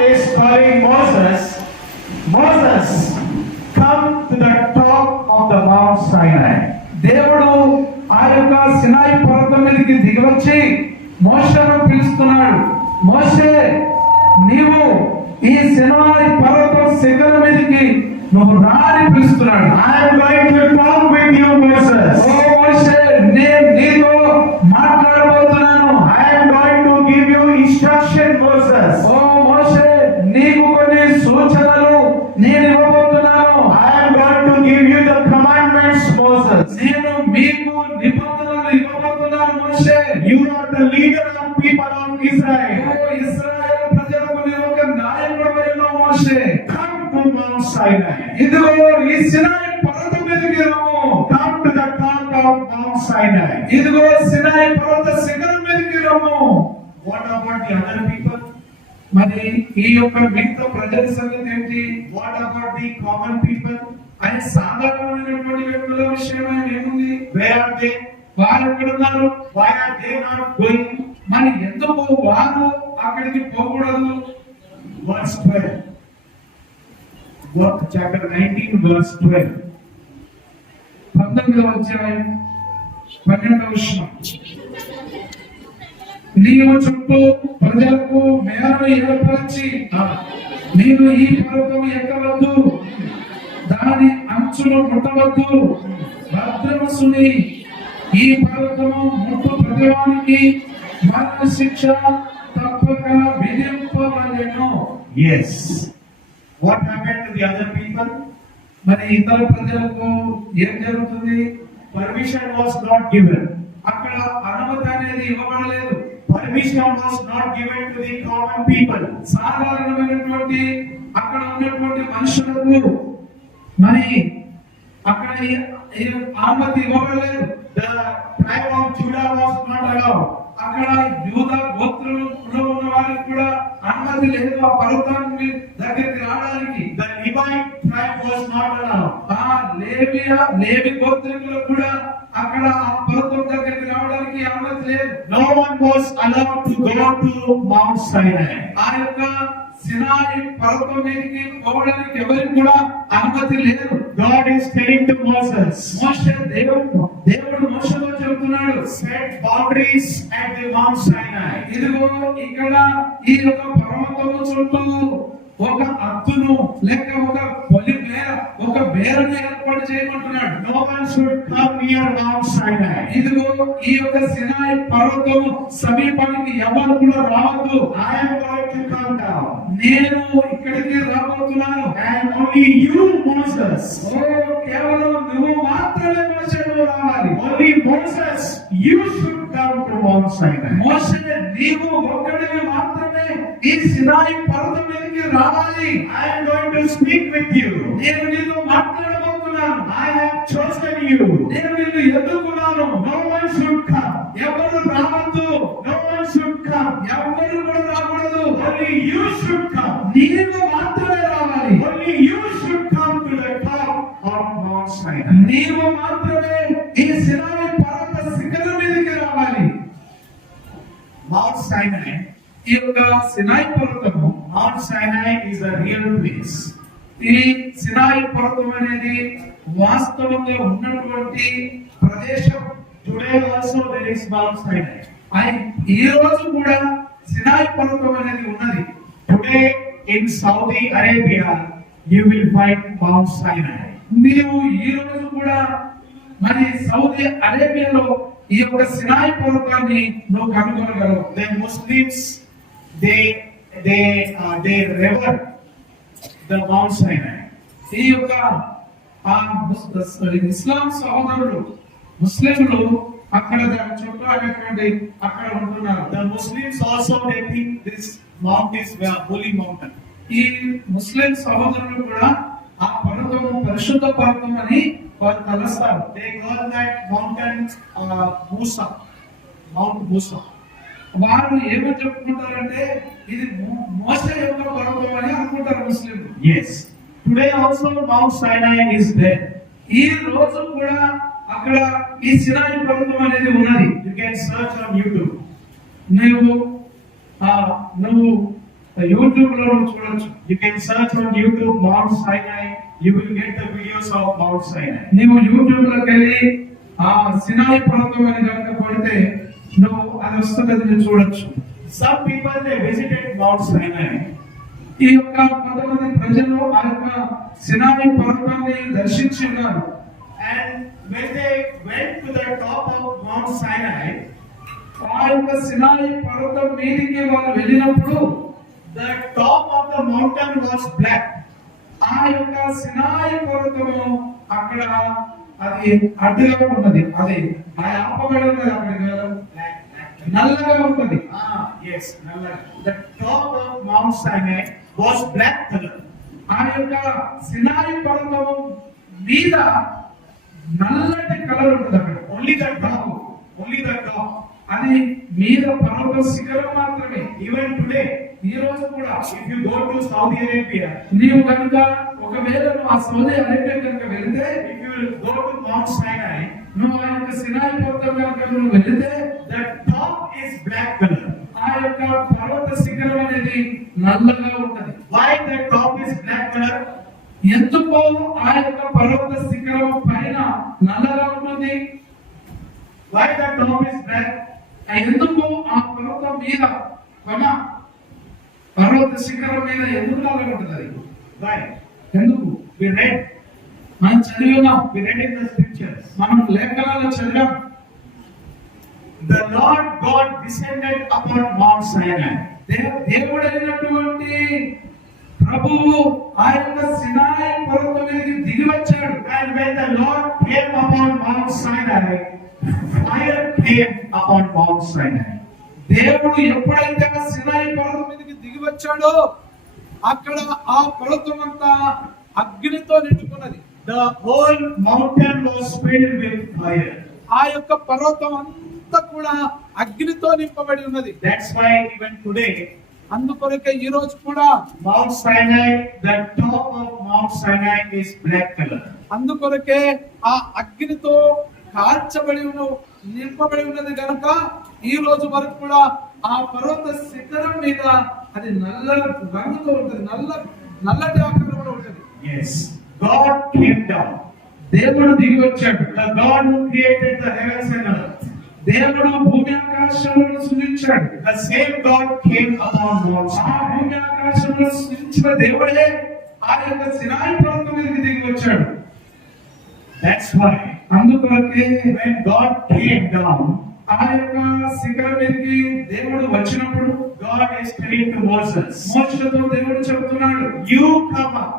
is calling Moses, Moses, come to the top of the Mount Sinai. దేవుడు ఆ యొక్క సినాయి పర్వతం మీదకి దిగివచ్చి మోషేను పిలుస్తున్నాడు. మోషే, నీవు ఈ సినాయి పర్వతం శిఖరం మీదకి నువ్వు రాని పిలుస్తున్నాడు. I am going to talk with you, Moses. ఓ మోషే, నేను నీతో మాట్లాడబోతున్నాను. I am going to give you instruction, Moses. ఓ మోషే, నీకు కొన్ని సూచనలు నేను ఇవ్వబోతున్నాను. I am going to give you the commandments, Moses. నేను మీకు నిబంధనలు ఇవ్వబోతున్నాను. మోషే, You are the leader of people of Israel. ఓ ఇశ్రాయేలు ప్రజలకు నీవు ఒక నాయకుడివై ఉన్నావు. మోషే, Come to Mount Sinai. ఇదిగో ఈ సినాయి పర్వతం మీదకి రమ్ము. Come to the top of Mount Sinai. ఇదిగో సినాయి పర్వత శిఖరం మీదకి రమ్ము. What about the other people? మరి ఈ యొక్క మిగతా ప్రజల సంగతి ఏంటి? What about the common people? ఆయన సాధారణమైనటువంటి వ్యక్తుల విషయమై ఏముంది? Where are they? వారు ఎక్కడున్నారు? Why are they not going? మరి ఎందుకు వారు అక్కడికి పోకూడదు? Verse 12. What, chapter 19, verse 12. 19వ అధ్యాయం 12వ వచనం. నీవు చుట్టూ ప్రజలకు మేరను ఏర్పరచి నీవు ఈ పర్వతం ఎక్కవద్దు, దాని అంచును ముట్టవద్దు, భద్రమసుని ఈ పర్వతము ముట్టు ప్రతివానికి మరణ శిక్ష తప్పక విధింపబడెను. Yes. What happened to the other people? మరి ఇతర ప్రజలకు ఏం జరుగుతుంది? Permission was not given. అక్కడ అనుమతి అనేది ఇవ్వబడలేదు. Permission was not given to the common people. సాధారణమైనటువంటి అక్కడ ఉన్నటువంటి మనుషులకు మరి అక్కడ అనుమతి ఇవ్వబడలేదు. The tribe of Judah was not allowed. అక్కడ యూదా గోత్రంలో ఉన్న వారికి కూడా అనుమతి లేదు ఆ పర్వతానికి దగ్గరికి రావడానికి. The Levite tribe was not allowed. ఆ లేవి గోత్రికులకు కూడా అక్కడ ఆ పర్వతం దగ్గరికి రావడానికి అనుమతి లేదు. No one was allowed to go to Mount Sinai. ఆ యొక్క సినాయి పర్వతం మీదకి పోవడానికి ఎవరికి కూడా అనుమతి లేదు. God is telling to Moses, మోషే, దేవుడు మోషేతో చెబుతున్నాడు, set boundaries at the Mount Sinai. ఇదిగో ఇక్కడ ఈ యొక్క పర్వతము చుట్టూ ఒక అద్దును లేక ఒక బేరను ఏర్పాటు చేయమంటున్నాడు. No one should come near Mount Sinai. ఇదిగో ఈ యొక్క సినాయి పర్వతము సమీపానికి ఎవరు కూడా రావద్దు. I am going to come down. నేను ఇక్కడికి రాబోతున్నాను. And only you, Moses. ఓ కేవలం నువ్వు మాత్రమే మోషేను రావాలి. Only Moses, you should come to Mount Sinai. మోషే, నీవు ఒక్కడివి మాత్రమే ఈ సినాయి పర్వతం మీదకి రావాలి. I am going to speak with you. నేను నీతో మాట్లాడబోతున్నాను. I have chosen you. నేను నిన్ను ఎన్నుకున్నాను. No one should come. ఎవరు రావద్దు. No one should come. ఎవరు కూడా రాకూడదు. Only you should come. నీవు మాత్రమే రావాలి. Only you should come to the top of Mount Sinai. నీవు మాత్రమే ఈ సినాయి పర్వత శిఖరం మీదకి రావాలి. Mount Sinai. ఈ యొక్క సినాయి పర్వతము, Mount Sinai is a real place. ఈ సినాయి పర్వతం అనేది వాస్తవంగా ఉన్నటువంటి ప్రదేశం. Today also there is Mount Sinai. ఈ రోజు కూడా సినాయి పర్వతం అనేది ఉన్నది. Today in Saudi Arabia you will find Mount Sinai. నీవు ఈ రోజు కూడా మరి సౌదీ అరేబియాలో ఈ యొక్క సినాయి పర్వతాన్ని నువ్వు కనుగొనగలవు. The Muslims they revere the Mount Sinai. ఈ యొక్క ఇస్లాం సహోదరులు ముస్లింలు అక్కడ దాని చుట్టూ అనేటువంటి అక్కడ ఉంటున్నారు. The Muslims also they think this mount is a holy mountain. ఈ ముస్లిం సహోదరులు కూడా ఆ పర్వతము పరిశుద్ధ పర్వతం అని వారు తలస్తారు. They call that mountain Musa, Mount Musa. వారు ఏమని చెప్పుకుంటారంటే ఇది మోసే యొక్క పర్వతం అని అనుకుంటారు ముస్లింలు. Yes. Today also Mount Sinai is there. ఈ రోజు కూడా అక్కడ ఈ సినాయి పర్వతం అనేది ఉన్నది. You can search on YouTube. నువ్వు యూట్యూబ్ లో నువ్వు చూడొచ్చు. You can search on YouTube Mount Sinai. You will get the videos of Mount Sinai. నీవు యూట్యూబ్ లోకి వెళ్ళి ఆ సినాయి పర్వతం అని కనుక కొడితే నువ్వు అది వస్తుంది, నువ్వు చూడొచ్చు. Some people they visited Mount Sinai. ఈ యొక్క కొంతమంది ప్రజలు ఆ యొక్క సినాయి పర్వతాన్ని దర్శించున్నారు. And when they went to the top of Mount Sinai, ఆ యొక్క సినాయి పర్వతం మీదికి వాళ్ళు వెళ్ళినప్పుడు the top of the mountain was black. ఆ యొక్క సినాయి పర్వతము అక్కడ అది అడ్డుగా ఉన్నది, అది ఆపబడి ఉన్నది, అక్కడ నల్లగా ఉంటుంది. Yes, the top of Mount Sinai was black color. ఆ యొక్క సినాయి పర్వతం మీద నల్లటి కలర్ ఉంటుంది అక్కడ. Only the top, only the top. అది మీద పర్వత శిఖరం మాత్రమే. Even today, ఈ రోజు కూడా if you go to Saudi Arabia, నీవు కనుక ఒకవేళ నువ్వు ఆ సౌదీ అరేబియా కనుక వెళితే, if you go to Mount Sinai, నువ్వు ఆ యొక్క సినాయి పర్వతం కనుక నువ్వు వెళితే the top is black color. ఆ యొక్క పర్వత శిఖరం అనేది నల్లగా ఉంటది. Why the top is black color? ఎందుకో ఆ యొక్క పర్వత శిఖరం పైన నల్లగా ఉంటుంది. Why the top is black? ఎందుకు ఆ పర్వతం మీద పర్వత శిఖరం మీద ఎందుకు నల్లగా ఉంటుంది అది? Why? ఎందుకు? We read మనం చదివినాం, in the scriptures. మనం లేఖనాల్లో చదివాం. The Lord God descended upon Mount Sinai. దేవుడైనటువంటి ప్రభువు ఆ యొక్క సినాయి పర్వతం మీదకి దిగి వచ్చాడు. And when the Lord came upon Mount Sinai, fire came upon Mount Sinai. దేవుడు ఎప్పుడైతే ఆ సినాయి పర్వతం మీదకి దిగి వచ్చాడో అక్కడ ఆ పర్వతం అంతా అగ్నితో నిండుకున్నది. The whole mountain was filled with fire. ఆ యొక్క పర్వతం అంతా కూడా అగ్నితో నింపబడి ఉన్నది. That's why even today, అందుకొరకే ఈ రోజు కూడా Mount Sinai, the top of Mount Sinai is black color. అందుకొరకే ఆ అగ్నితో కాల్చబడి నింపబడి ఉన్నది కనుక ఈ రోజు వరకు కూడా ఆ పర్వత శిఖరం మీద అది నల్ల రంగుతో ఉంటుంది, నల్లటి ఆకారంలో ఉంటుంది. Yes, God came down. దేవుడు దిగి వచ్చాడు. The God who created the heavens and earth. దేవుడు భూమి ఆకాశాలను సృజించాడు. The same God came upon Mount ఆ Sinai. భూమి ఆకాశాలను సృజించిన దేవుడే ఆ యొక్క సినాయి పర్వతం మీదకి దిగి వచ్చాడు. That's why అందుకొరకే when God came down, ఆ యొక్క శిఖరం మీదకి దేవుడు వచ్చినప్పుడు God is telling to Moses, మోషేతో దేవుడు చెబుతున్నాడు, you come up.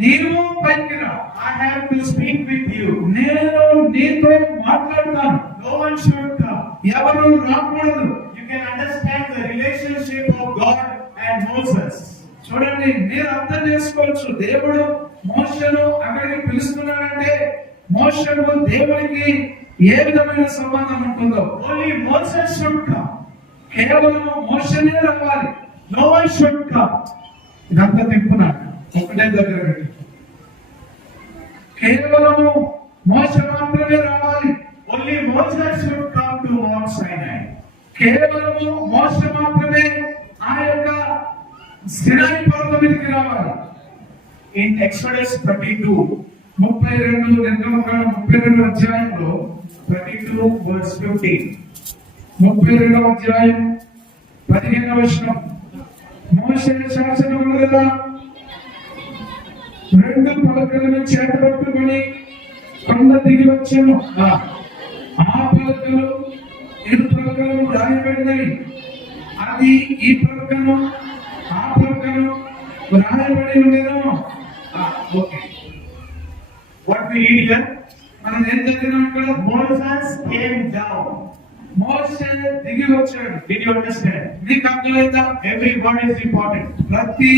నీవు పైకి రా, I have to speak with you. నేను నీతో మాట్లాడతాను. No one should come. ఎవరు రాకూడదు. You can understand the relationship of God and Moses. చూడండి, మీరు అర్థం చేసుకోవచ్చు. దేవుడు మోషేను అక్కడికి పిలుస్తున్నాడంటే మోషేకు దేవునికి ఏ విధమైన సంబంధం ఉంటుందో. Only Moses should come. కేవలం మోషేనే రావాలి, No one should come. ఇదంతా తిప్పున్నాడు ఒకటే దగ్గర పెట్టి. కేవలము మోషే మాత్రమే రావాలి. Only Moses should come to Mount Sinai. కేవలము మోషే మాత్రమే ఆ యొక్క సినాయి పర్వతం మీదకి రావాలి. In Exodus 32, 32 అధ్యాయంలో 32 verse 15. 32వ అధ్యాయం 15వ వచనం, మోషే శాసనములుగా రెండు పలకలను చేతపట్టుకొని కొండ దిగి వచ్చాను. ఆ పలకలు ఇరు పలకలను రాయబడినవి. అది ఈ పలకను ఆ పలకను రాయబడి ఉండేను. Okay. What we read here? మనం ఏం చదివినాం ఇక్కడ? Moses came down. మోషే దిగి వచ్చాడు. Did you understand? మీకు అర్థమైందా? Every word is important. ప్రతి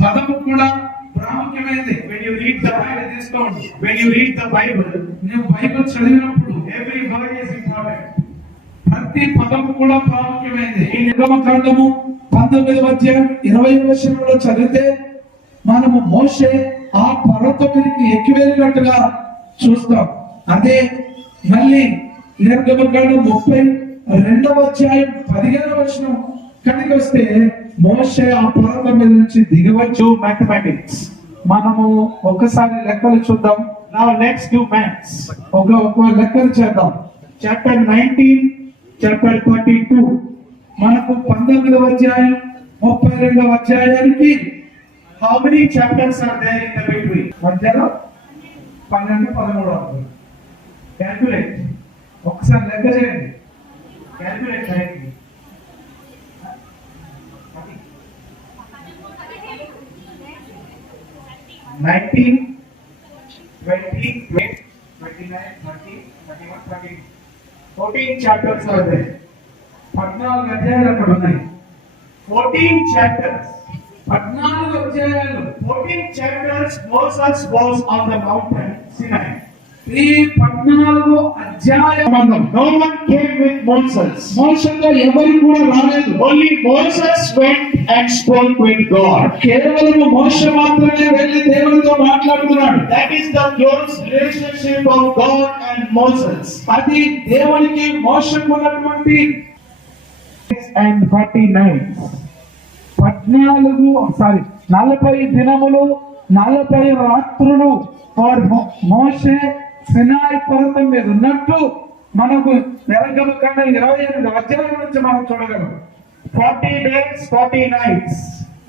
పదము కూడా ప్రాముఖ్యమైనది. When you read the Bible, తీసుకోండి. when you read the Bible, నువ్వు బైబిల్ చదివినప్పుడు every word is important. ప్రతి పదము కూడా ప్రాముఖ్యమైనది. ఈ నిర్గమకాండము 19వ అధ్యాయం 20వ వచనంలో చదివితే మనము మోషే ఆ పర్వతం మీదకి ఎక్కి వెళ్ళినట్టుగా చూస్తాం. అదే మళ్ళీ నిర్గమకాండం 32వ అధ్యాయం 15వ వచనం కనుక వస్తే మోషే ఆ పర్వతం మీద నుంచి దిగివచ్చు. Do mathematics. మనము ఒకసారి లెక్కలు చూద్దాం. Now let's do maths. ఒక లెక్కలు చేద్దాం. Chapter 19, chapter 32. మనకు 19వ అధ్యాయం 32వ అధ్యాయానికి How many chapters are there in the between? మధ్యలో 12, 13 Calculate. ఒకసారి లెక్క చేయండి. Calculate correctly. 19, 20, 29, 30, 31, 32. 14 chapters are there. 14 అధ్యాయాలు అక్కడ ఉన్నాయి. 14 chapters. 14 అధ్యాయాలు. 14 chapters Moses was on the mountain Sinai. ఈ 14 అధ్యాయం No one came with Moses. మోషతో ఎవరు కూడా రాలేదు. Only Moses went and spoke with God. కేవలం మోష మాత్రమే వెళ్ళి దేవునితో మాట్లాడుతున్నాడు. That is the close relationship of God and Moses. అది దేవునికి మోషకు ఉన్నటువంటి And 49. 40 దినములు 40 రాత్రులు మోషే సినాయి పర్వతం మీద ఉన్నట్టు మనకు నిర్గమకాండం 28వ అధ్యాయం నుంచి మనం చూడగలం. 40 days, 40 nights.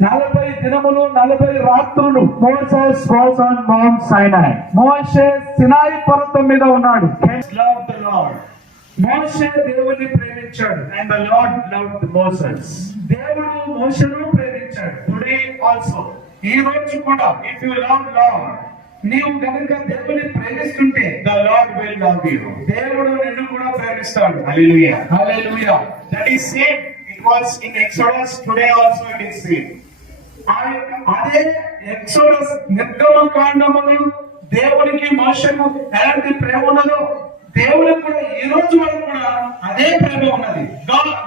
40 దినములు 40 రాత్రులు Moses was on Mount Sinai. మోషే సినాయి పర్వతం మీద ఉన్నాడు. Hence loved the Lord. మోషే దేవుని ప్రేమించాడు. And the Lord loved Moses. దేవుడు మోషను ప్రేమించాడు. Today also, ఈ రోజు కూడా if you love Lord, నీవు గనుక దేవుని ప్రేమిస్తుంటే the Lord will love you. దేవుడు నిన్ను కూడా ప్రేమిస్తాడు. Hallelujah. Hallelujah. That is same. It was in Exodus. Today also it is same. అదే ఎక్సోడస్ నిర్గమకాండములో దేవునికి మోషకు ఎలాంటి ప్రేమ ఉన్నదో దేవునికి కూడా ఈ రోజు వరకు కూడా అదే ప్రేమ ఉన్నది.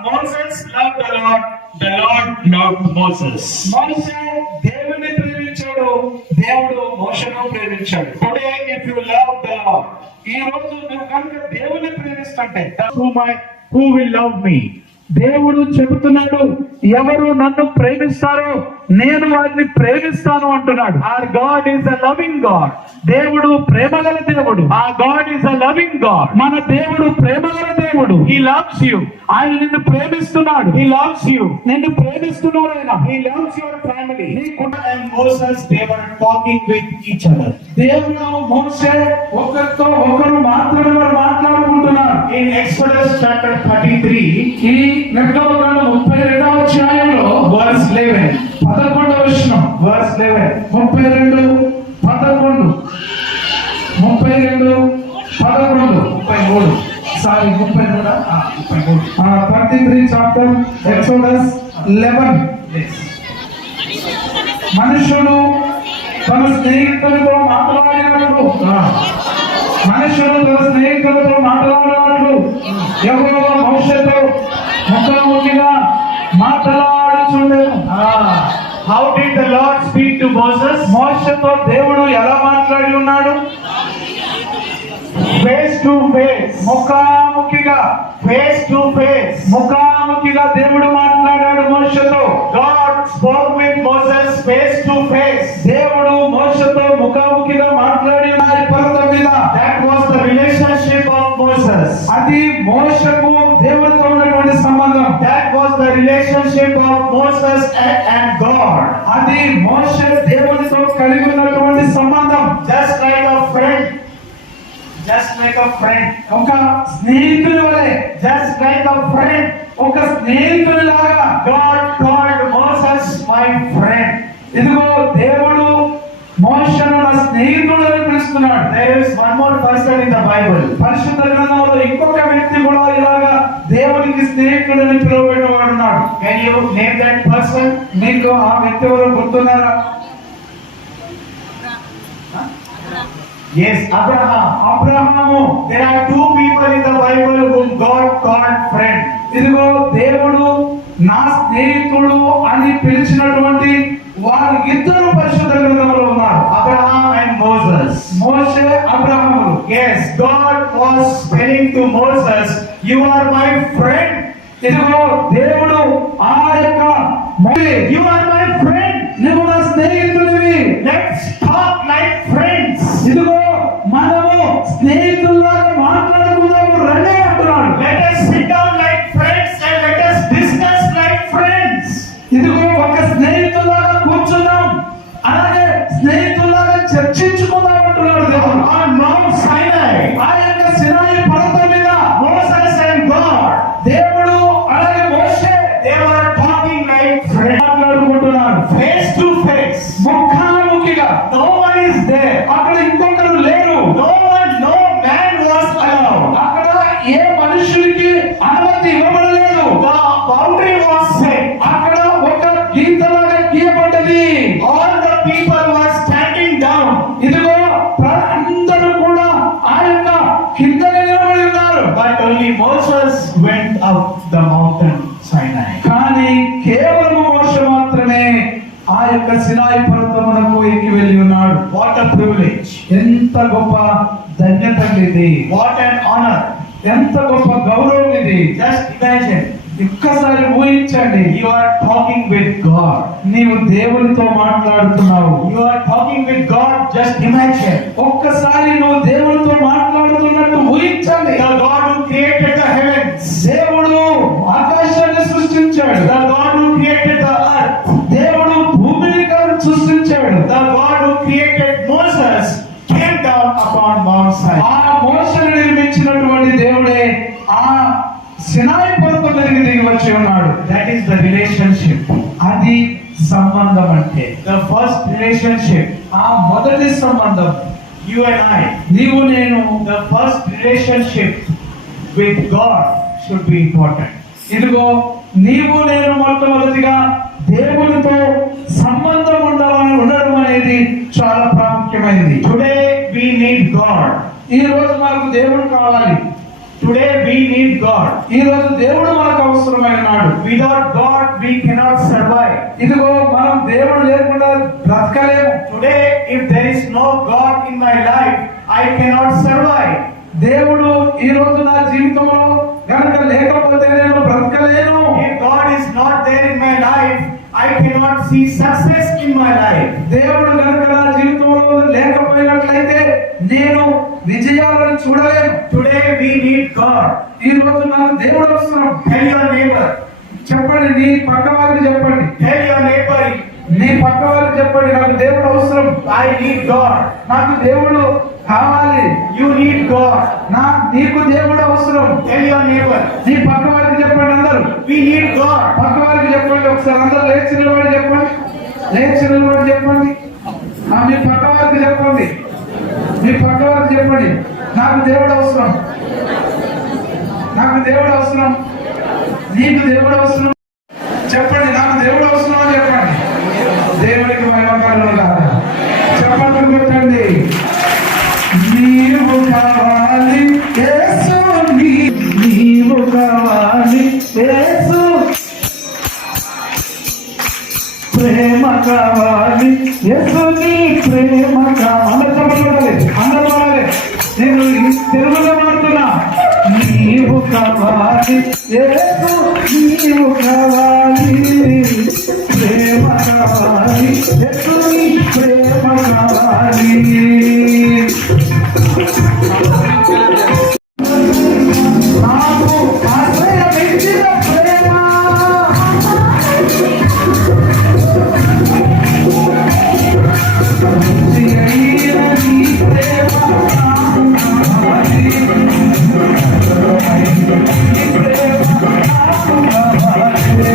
Moses loved the Lord. The Lord loved Moses. మోషే దేవుని ప్రేమించాడు, దేవుడు మోషను ప్రేమించాడు. Today, if you love the Lord, ఈ రోజు నువ్వు కనుక దేవుని ప్రేమిస్తుంటే who will love me? దేవుడు చెబుతున్నాడు, ఎవరు నన్ను ప్రేమిస్తారో నేను వారిని ప్రేమిస్తాను అంటున్నాడు. Our God is a loving God. దేవుడు ప్రేమగల దేవుడు. Our God is a loving God. మన దేవుడు ప్రేమగల దేవుడు. He loves you. ఆయన నిన్ను ప్రేమిస్తున్నాడు. He loves you. నిన్ను ప్రేమిస్తున్నాడు ఆయన. He loves your family. And Moses, they were talking with each other. దేవుడు మోషే ఒకరితో ఒకరు మాత్రమే మాట్లాడుకుంటున్నారు. In Exodus chapter 33, ఈ నిర్గమకాండం 32వ అధ్యాయంలో verse 11. 11వ వచనం. Verse 11. 32, 11, 32, 11, 33. సారీ 33. 33 chapter exodus 11. మనుషుడు తన స్నేహితులతో మాట్లాడినట్లు యెహోవా మోషేతో ముఖాముఖిగా మాట్లాడుచుండెను. How did the Lord speak to Moses? మోషేతో దేవుడు ఎలా మాట్లాడి ఉన్నాడు? Face to face. ముఖాముఖిగా. Face to face. ముఖాముఖిగా దేవుడు మాట్లాడాడు మోషేతో. God spoke with Moses face to face. దేవుడు మోషేతో ముఖాముఖిగా మాట్లాడి ఉన్నాడు పర్వతం మీద. That was the relationship of Moses. అది మోషకు దేవుడితో ఉన్నటువంటి సంబంధం. That was the relationship of Moses and God. అది మోషే దేవునితో కలిగి ఉన్నటువంటి సంబంధం. Just like a friend. Just like a friend. ఒక స్నేహితుని వలె. Just like a friend. ఒక స్నేహితుని లాగా God called Moses my friend. ఇదిగో దేవుడు మోషేను నా స్నేహితుడు అని పిలుస్తున్నాడు. There is one more person in the Bible. పరిశుద్ధ గ్రంథంలో ఇంకొక వ్యక్తి కూడా ఇలాగా దేవునికి స్నేహితుడని పిలువబడేవాడు ఉన్నాడు. Can you name that person? మీకు ఆ వ్యక్తి ఎవరో గుర్తున్నారా? Yes, Abraham. Abraham. There are two people in the Bible whom God called friend. ఇదిగో దేవుడు నా స్నేహితుడు అని పిలిచినటువంటి వారు ఇద్దరు పరిశుద్ధ గ్రంథంలో ఉన్నారు. Abraham and Moses. Moshe, అబ్రహాములు. Yes, God was telling to Moses, you are my friend. ఇదిగో దేవుడు ఆ యొక్క స్నేహితుడివి. Let's talk like friends. ఇదిగో మనము స్నేహితుల్లాగా మాట్లాడుకుందాము రండి అంటున్నాడు. Let us sit down like friends and let us discuss like friends. ఇదిగో ఒక స్నేహితుల్లాగా కూర్చుందాం, అలాగే స్నేహితుల్లాగా చర్చించుకుందాం అంటున్నాడు దేవుడు. On Mount Sinai, ఆ యొక్క సినాయి పర్వతం మీద Moses and God, దేవుడు అలాగే మోషే they were talking like friends. మాట్లాడుకుంటున్నారు Face to face. ముఖాముఖిగా. No one is there. అక్కడ ఇంకొకరు లేరు. No man was allowed. అక్కడ ఏ మనుషుడికి అనుమతి ఇవ్వబడలేదు. The boundary was set. అక్కడ ఒక గీతలాగా గీయబడ్డది. All the people were standing down. ఇదిగో అందరూ కూడా ఆ యొక్క కిందనే నిలబడి ఉన్నారు. But only Moses went up the mountain Sinai. కానీ కేవలం మోషే మాత్రమే ఆ యొక్క సినాయి పర్వతమునకు ఎక్కి వెళ్ళి ఉన్నాడు. What a privilege. ఎంత గొప్ప ధన్యత ఇది. What an honor. ఎంత గొప్ప గౌరవం ఇది. Just imagine. ఒక్కసారి ఊహించండి. You are talking with God. నీవు దేవునితో మాట్లాడుతున్నావు. You are talking with God. Just imagine. ఒక్కసారి నువ్వు దేవునితో మాట్లాడుతున్నట్టు ఊహించండి. The God who created the heavens. దేవుడు ఆకాశాన్ని సృష్టించాడు. The God who created the earth. దేవుడు భూమిని సృష్టించాడు. The God who created Moses came down upon Mount Sinai. ఆ మోషేను నిర్మించినటువంటి దేవుడే ఆ సినాయి పర్వతం మీదకి దిగి వచ్చి ఉన్నాడు. That is the relationship. అది సంబంధం అంటే. The first relationship. ఆ మొదటి సంబంధం. You and I. నీవు నేను. The first relationship with God should be important. ఇదిగో నీవు నేను మొట్టమొదటిగా దేవునితో సంబంధం ఉండడం అనేది చాలా ప్రాముఖ్యమైనది. Today we need God. ఈ రోజు మనకు దేవుడు కావాలి. Today we need God. ఈ రోజు దేవుడు మనకు అవసరమైనాడు. Without God we cannot survive. ఇదిగో మనం దేవుడు లేకుండా బ్రతకలేము. Today if there is no God in my life, I cannot survive. దేవుడు ఈ రోజు నా జీవితంలో గనుక లేకపోతే నేను బ్రతకలేను. If God is not there in my life, I cannot see success in my life. దేవుడు గనుక నా జీవితంలో లేకపోయినట్లయితే నేను విజయాలను చూడలేను. Today we need God. ఈ రోజు నాకు దేవుడు అవసరం. Tell your neighbor. చెప్పండి, నీ పక్క వారికి చెప్పండి. Tell your neighbor. నీ పక్క వారికి చెప్పండి, నాకు దేవుడు అవసరం. I need God. నాకు దేవుడు కావాలి. You need God. నీకు దేవుడు అవసరం. Tell your neighbor. నీ పక్క వారికి చెప్పండి. అందరూ We need God. పక్క వారికి చెప్పండి. ఒకసారి అందరూ లేచి నిలబడి చెప్పండి. లేచి నిలబడి చెప్పండి. మీ పక్క వారికి చెప్పండి. మీ పక్క వారికి చెప్పండి, నాకు దేవుడు అవసరం. నాకు దేవుడు అవసరం. నీకు దేవుడు అవసరం. చెప్పండి, నాకు దేవుడు అవసరం అని చెప్పండి. దేవుడికి మహిమకరము కాదు. చెప్పండి, కొట్టండి. నీవు కావాలి యేసు, నీవు కావాలి యేసు, ప్రేమ కావాలి యేసు, నీ ప్రేమ కావాలి. అందరూ పాడాలి. నేను తెలుగులో మాడుతున్నా. నీవు కావాలి యేసు, నీవు కావాలి, ప్రేమ కావాలి యేసు, నీ ప్రేమ కావాలి. నాకు ఆశ్రయమిచ్చిన ప్రేమ, అయిన నీ ప్రేమ నాకు కావాలి. నీ ప్రేమ నాకు కావాలి.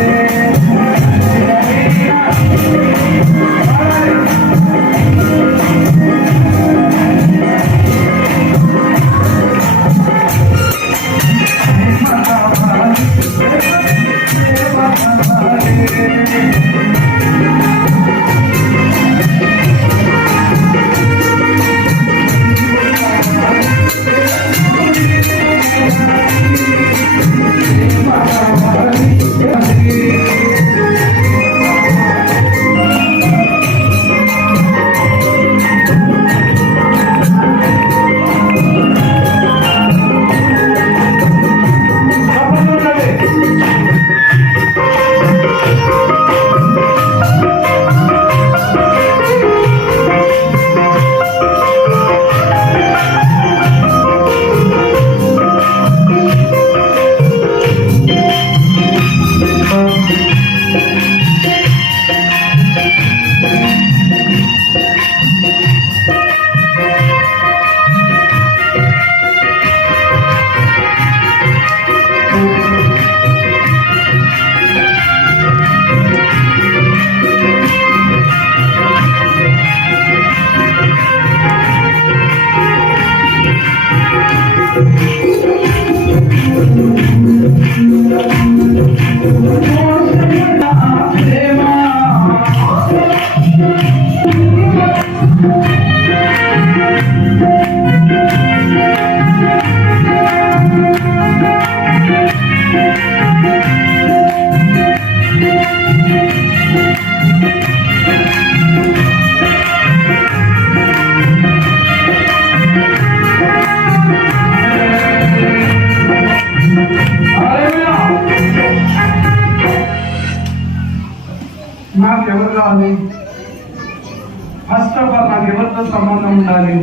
ఫస్ట్ ఆఫ్ ఆల్ నాకు ఎవరితో సంబంధం ఉండాలి?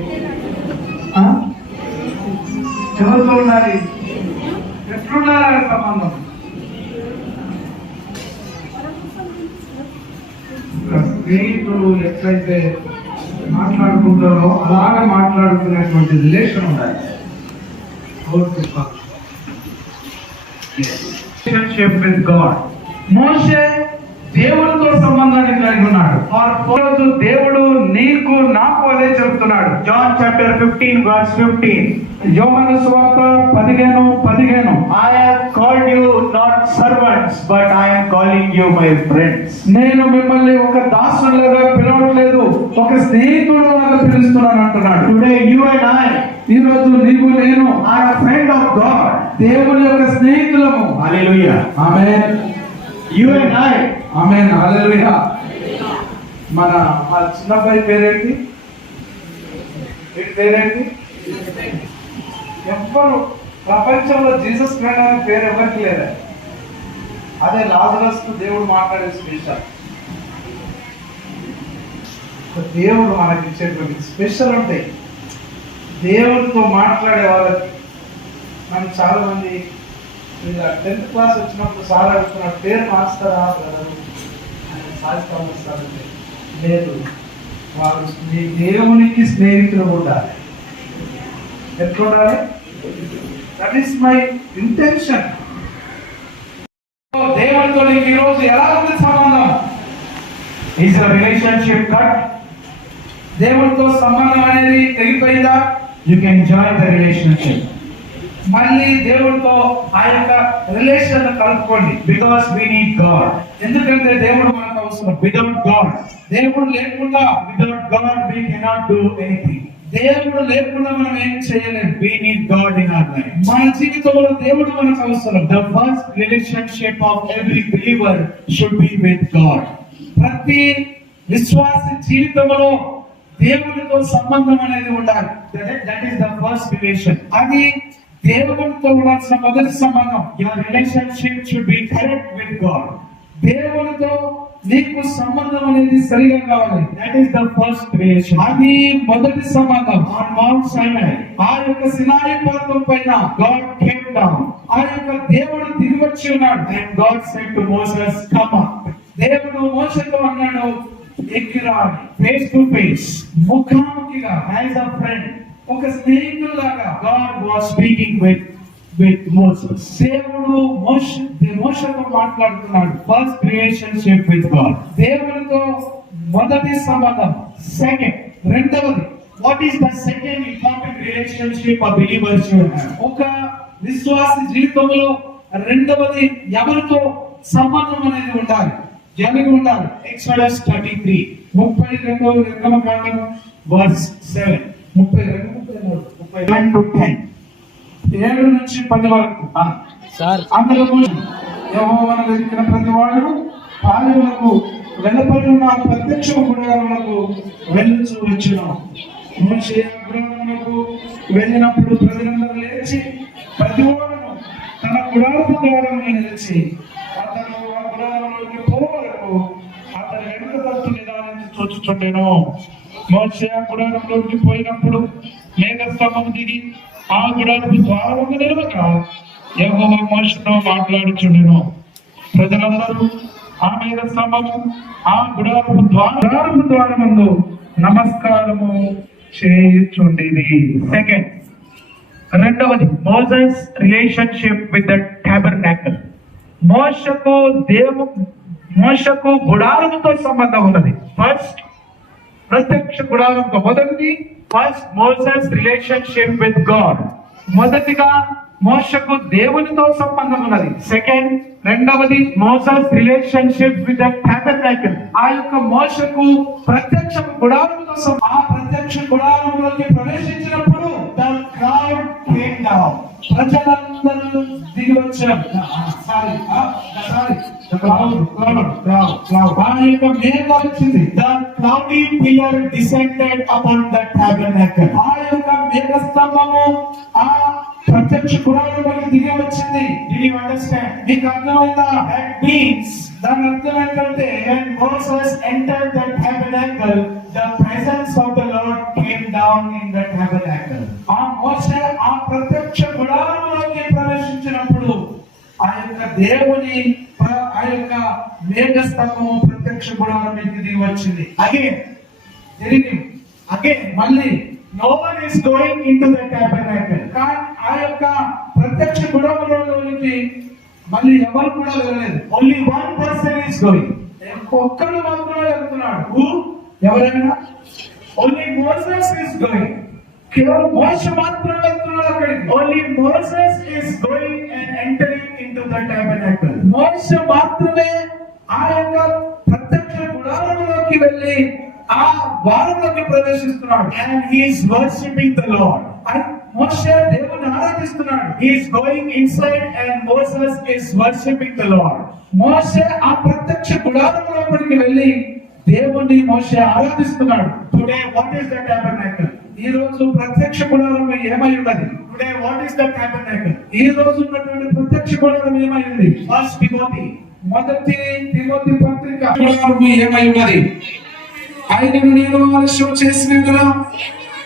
ఆ? ఎవరితో ఉండాలి? ఎట్లుండాలి సంబంధం? స్నేహితులు ఎట్లయితే మాట్లాడుకుంటారో అలాగే మాట్లాడుకునేటువంటి రిలేషన్ ఉండాలి. Relationship with God. మోషే దేవుడితో సంబంధాన్ని కలిగి ఉన్నాడు. రోజు దేవుడు నీకు నాకు అదే చెబుతున్నాడు. John chapter 15 verse 15. యోహాను సువార్త 15:15 I have called you not servants, but I am calling you my friends. నేను మిమ్మల్ని ఒక దాసులుగా పిలవట్లేదు, ఒక స్నేహితుడుగా పిలుస్తున్నాను అంటున్నాడు. Today you and I ఈ రోజు నీవు నేను are a friend of God. దేవుని యొక్క స్నేహితులము. Hallelujah. Amen. You and I. ఆమేన్. హల్లెలూయా. మన చిన్నబ్బాయి పేరేంటి? పేరేంటి? ఎవ్వరు ప్రపంచంలో జీసస్ క్రైస్ట్ అనే పేరు ఎవరికి లేదా? అదే లాజరస్ కు దేవుడు మాట్లాడే స్పెషల్. దేవుడు మనకి ఇచ్చేటువంటి స్పెషల్ ఉంటాయి. దేవుడితో మాట్లాడే వాళ్ళకి మనం చాలా మంది 10th క్లాస్ వచ్చినప్పుడు సార్ అడుగుతున్న పేరు మార్చుతారా బ్రదరు అని సాధిస్తామంటే లేదు, వాళ్ళు మీ దేవునికి స్నేహితులు ఉండాలి. ఎట్లా ఉండాలి? That is my intention. దేవుడితో నీకు ఈరోజు ఎలా ఉంది సంబంధం? Is the relationship cut? దేవుడితో సంబంధం అనేది తెగిపోయిందా? You can join the relationship. మళ్ళీ దేవుడితో ఆ యొక్క రిలేషన్ కలుపుకోండి. Because we need God. ఎందుకంటే దేవుడు మనకు అవసరం. Without God, దేవుడు లేకుండా we cannot do anything. దేవుడు లేకుండా మనం ఏం చేయలేము. We need God in our life. మన జీవితంలో దేవుడు మనకు అవసరం. The first relationship of every believer should be with God. ప్రతి విశ్వాసి జీవితంలో దేవుడితో సంబంధం అనేది ఉండాలి. That is the first relation. అది దేవుడితో ఉండాల్సిన మొదటి సంబంధం. Your relationship should be correct with God. దేవుడితో నీకు సంబంధం అనేది సరిగా కావాలి. That is the first relation. అది మొదటి సంబంధం. On Mount Sinai, ఆ యొక్క సినాయి పర్వతం పైన God came down ఆ యొక్క దేవుడు దిగి వచ్చి ఉన్నాడు. and God said to Moses, "Come up." దేవుడు మోషేతో అన్నాడు, ఎక్కిరా, Face to face, ముఖాముఖిగా, as a friend. ఒక స్నేహితులాగా God was speaking with Moses. దేవుడు మోషేతో మాట్లాడుతున్నాడు. First relationship with God. దేవుడితో మొదటి సంబంధం. Second, రెండవది, what is the second important relationship a believer should have? ఒక విశ్వాసి జీవితంలో రెండవది ఎవరితో సంబంధం అనేది ఉండాలి, కలిగి ఉండాలి. Exodus 33, 32వ నిర్గమకాండం verse 7. 32 1 to 10. 7 నుంచి 10 వరకు. అందులో యెహోవాను వెతికిన ప్రతి వాడు పాలెములకు వెలుపలి ఉన్న ప్రత్యక్ష గుడారములకు వెళ్ళుచు వచ్చును. మోషే గుడారములకు వెళ్ళినప్పుడు ప్రజలందరూ లేచి ప్రతి వాడును తన గుడారపు ద్వారమున నిలిచి అతను ఆ గుడారంలోకి పోవరకు అతని వెనుక తట్టు నిదానించి చూచుచుండెను. మోషే ఆ గుడారంలోకి పోయినప్పుడు మేఘస్తంభము దిగి ఆ గుడారపు ద్వారమున నిలవగా యెహోవా మోషేతో మాట్లాడుచుండెను. ప్రజలందరూ ఆ మేఘస్తంభము ఆ గుడారపు ద్వారమందు నమస్కారము చేయుచుండిరి. Second, రెండవది, Moses' relationship with the tabernacle. మోషకు గుడారముతో సంబంధం ఉన్నది. First, ప్రత్యక్ష గుడారంతో. మొదటిది Moses' relationship with God. మొదటిగా మోషకు దేవునితో సంబంధం ఉన్నది. Second, రెండవది Moses' relationship with the tabernacle. ఆ యొక్క మోషకు ప్రత్యక్ష గుడారముతో ఆ ప్రత్యక్ష గుడారంలోకి ప్రవేశించినప్పుడు The cloud came down. ప్రజలందరూ దిగి వచ్చారు. ఆ యొక్క మేఘం వచ్చింది. The cloudy pillar descended upon the tabernacle. ఆ యొక్క మేఘ స్తంభము ఆ ప్రత్యక్ష గుడారంలోకి దిగి వచ్చింది. Did you understand? మీకు అర్థమైందా? That means దాని అర్థం ఏంటంటే when Moses entered the tabernacle, the presence దేవుని ఆ యొక్క మేఘస్తంభము ప్రత్యక్ష గుడారానికి దిగి వచ్చింది. Again, తిరిగి మళ్ళీ no one is going into the tabernacle. ఆ యొక్క ప్రత్యక్ష గుడారంలోనికి మళ్ళీ ఎవరు కూడా వెళ్ళలేదు. Only one person is going. ఒక్కరు మాత్రమే వెళ్తున్నాడు. Who? ఎవరైనా? Only Moses is going. కేవలం మోషే మాత్రమే వెళ్తున్నాడు అక్కడికి. Only Moses is going and entering into the tabernacle. మోషే మాత్రమే ఆ యొక్క ప్రత్యక్ష గుడారంలోకి వెళ్ళి ఆ ద్వారంలోకి ప్రవేశిస్తున్నాడు. And he is worshipping the Lord. మోషే దేవుని ఆరాధిస్తున్నాడు. He is going inside and Moses is worshipping the Lord. మోషే ఆ ప్రత్యక్ష గుడారంలోకి వెళ్ళి దేవుని మోషే ఆరాధిస్తున్నాడు. Today, what is the tabernacle? ఈ రోజు ప్రత్యక్ష గుడారం ఏమై ఉన్నది? Today, what is the tabernacle? ఈ రోజు ఉన్నటువంటి ప్రత్యక్ష గుడారం ఏమై ఉంది? First Timothy. మొదటి తిమోతి పత్రిక గుడారం ఏమై ఉన్నది? ఆయనను నేను ఆలస్యం చేసినందున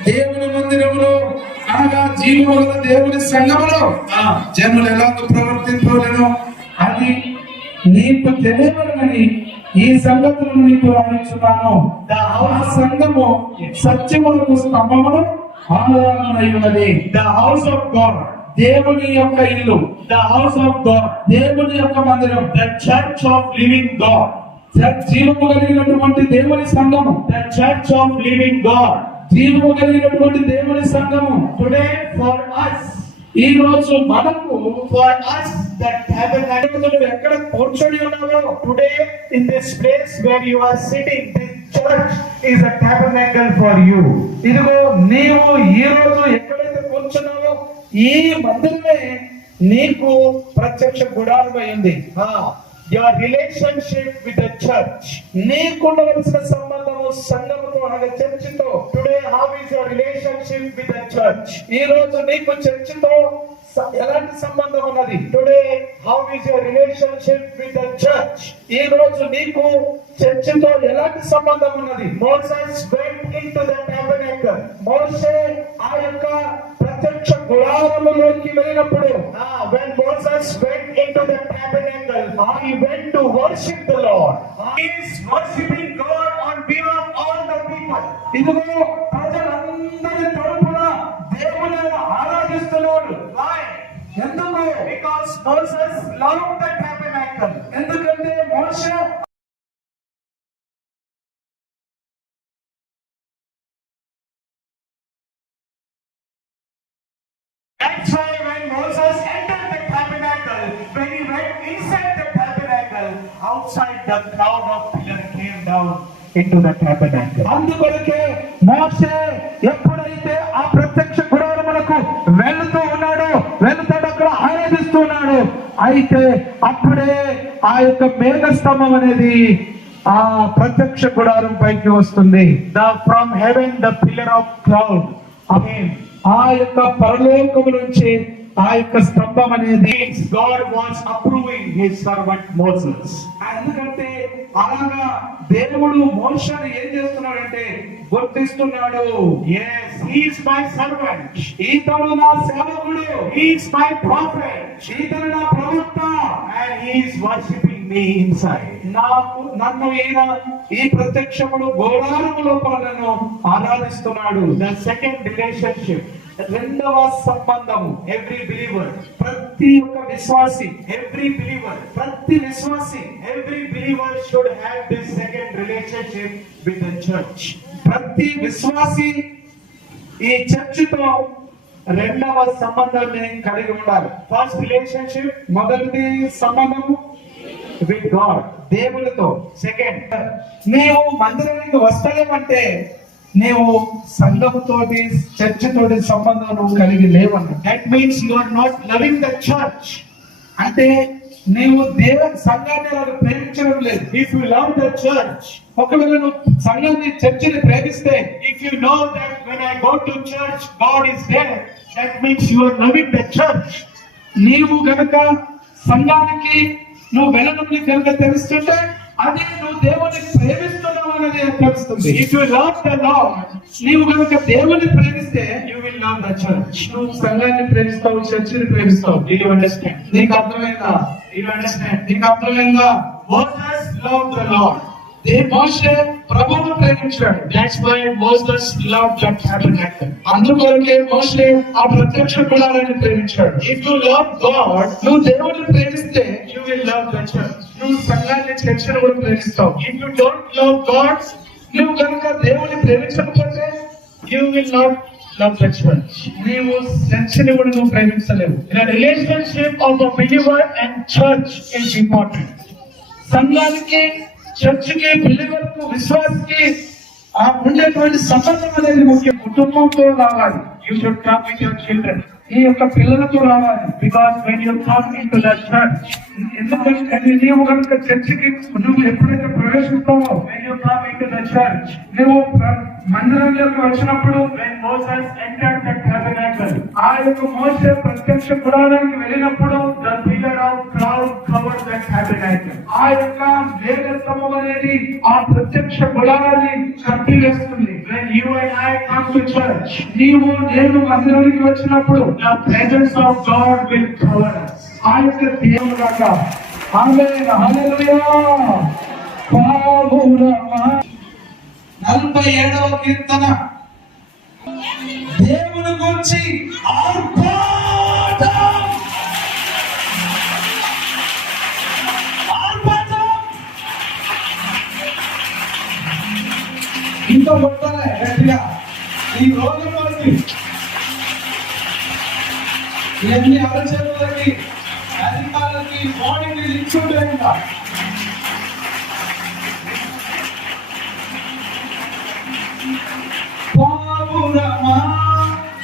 దేవుని మందిరములో అనగా జీవము గల దేవుని సంఘములో జనులు ఎలాగో ప్రవర్తింపవలెనో అది నీకు తెలియవలెనని ఈ సంగతులను నీకు రాయించున్నాను. ఆ సంఘము సత్యములకు స్తంభమును ఆధారమై ఉన్నది. The house of God. దేవుని యొక్క ఇల్లు. The house of God. దేవుని యొక్క మందిరం. The church of living God. జీవము కలిగినటువంటి దేవుని సంఘము. The church of living God. జీవము కలిగినటువంటి దేవుని సంఘము. Today, for us, ఈ రోజు మనకు for us, the tabernacle. ఎక్కడ కూర్చొని ఉన్నావో Today, in this place where you are sitting, this church is a tabernacle for you. ఇదిగో నీవు ఈ రోజు ఎక్కడైతే కూర్చున్నావో ఈ మందిరమే నీకు ప్రత్యక్ష గుడారమై ఉంది. Your relationship with the church. నీకుండవలసిన సంబంధము సంఘముతో అనగా చర్చితో. Today, how is your relationship with the church? ఈ రోజు నీకు చర్చితో ఎలాంటి సంబంధం ఉన్నది? Today, how is your relationship with the church? ఈ రోజు నీకు చర్చితో ఎలాంటి సంబంధం ఉన్నది? Moses went into the tabernacle. మోషే ఆ యొక్క ప్రత్యక్ష గుడారములోకి వెళ్ళినప్పుడు When Moses went into the tabernacle, he went to worship the Lord. He is worshiping God on behalf of all the people. ఇదిగో ప్రజలందరి తరపున దేవుని ఆరాధిస్తున్నాడు. Why? ఎందుకు? Because Moses loved the tabernacle. ఎందుకంటే మోషే That's why when Moses entered the tabernacle, when he went inside the tabernacle, outside the cloud of pillar came down into the tabernacle. అందుకొరకే మోషే ఎప్పుడైతే ఆ ప్రత్యక్ష గుడారమునకు వెళ్తూ వెళ్తాడు అక్కడ ఆరాధిస్తున్నాడు. అయితే అప్పుడే ఆ యొక్క మేఘస్తంభం అనేది ఆ ప్రత్యక్ష గుడారం పైకి వస్తుంది. From heaven the pillar of cloud came. ఆ యొక్క పరలోకము నుంచి ఆ యొక్క స్తంభం అనేది God was approving his servant Moses. ఎందుకంటే అలాగా దేవుడు మోషేని ఏం చేస్తున్నాడంటే గుర్తిస్తున్నాడు. Yes, he is my servant. ఈతడు నా సేవకుడు. He is my prophet. ఈతడు నా ప్రవక్త. And he is worshiping me inside. నన్ను ఈయన ఈ ప్రత్యక్షముడు గోడారము లోపల నన్ను ఆరాధిస్తున్నాడు. The second relationship, రెండవ సంబంధము. every believer, ప్రతి ఒక్క విశ్వాసి, every believer, ప్రతి విశ్వాసి, every believer should have this second relationship with the church. ప్రతి విశ్వాసి ఈ చర్చితో రెండవ సంబంధాన్ని కలిగి ఉండాలి. First relationship, మొదటి సంబంధము with God, దేవునితో. second, నీవు మందిరానికి వస్తలేమంటే నీవు సంఘముతోటి చర్చితోటి సంబంధం నువ్వు కలిగి లేవన్న. that means you are not loving the church. అంటే నీవు సంఘాన్ని అలాగ ప్రేమించడం లేదు. If you love the church, ఒకవేళ నువ్వు సంఘాన్ని చర్చిని ప్రేమిస్తే, if you know that when I go to church God is there, that means you are loving the church. నీవు గనుక సంఘానికి నువ్వు వెళ్ళడం కనుక తెలుస్తుంటే అది నువ్వు దేవుని ప్రేమిస్తున్నావు అనేది తెలుస్తుంది. If you love the Lord, నీవు కనుక దేవుని ప్రేమిస్తే you will love the church. నువ్వు సంఘాన్ని ప్రేమిస్తావు, చర్చిని ప్రేమిస్తావు. Do you understand? నీకు అర్థమైందా? You understand? నీకు అర్థమైందా? Moses loved the Lord. మోషే ప్రభువును ప్రేమించాడు. That's why Moses loved the tabernacle. అందుకొరకే మోషే ఆ ప్రత్యక్ష గుడారాన్ని ప్రేమించాడు. If you love God, నువ్వు దేవుడిని ప్రేమిస్తే you will love the church. నువ్వు సంఘాన్ని చర్చను కూడా ప్రేమిస్తావు. If you don't love God, నువ్వు కనుక దేవుడిని ప్రేమించకపోతే you will not love the church. నీవు చర్చని కూడా నువ్వు ప్రేమించలేవు. The relationship of a believer and church is important. సంఘానికి, చర్చికి, బిలీవర్కు, విశ్వాసకి ఆ ఉండేటువంటి సంబంధం అనేది ముఖ్యం. కుటుంబంతో రావాలి. You should come with your children. ఈ యొక్క పిల్లలతో రావాలి. Because when you come into the church, ఎందుకంటే నీవు కనుక చర్చికి నువ్వు ఎప్పుడైతే ప్రవేశిస్తావో, when you come into the church, నువ్వు మందిరంలోకి వచ్చినప్పుడు, when Moses entered the tabernacle, ఆ యొక్క మోసే ప్రత్యక్ష గుడారానికి వెళ్ళినప్పుడు the pillar of cloud covered the tabernacle. ఆ యొక్క మేఘస్తంభం అనేది ఆ ప్రత్యక్ష గుడారాన్ని కప్పివేస్తుంది. When you and I come to church, నీవు నేను మందిరానికి వచ్చినప్పుడు the presence of God will cover us. ఆ యొక్క దేవుడు కాక ఆమేన్ హల్లెలూయా. 47వ కీర్తన దేవుని గురించి ఆర్భాటం. ఇంకా కొట్టాలి గట్టిగా ఈ రోజు వరకు ఇవన్నీ అరచేతులకి, అధికారులకి, బాడీకి లించుంటాయి. ఇంకా పావురమా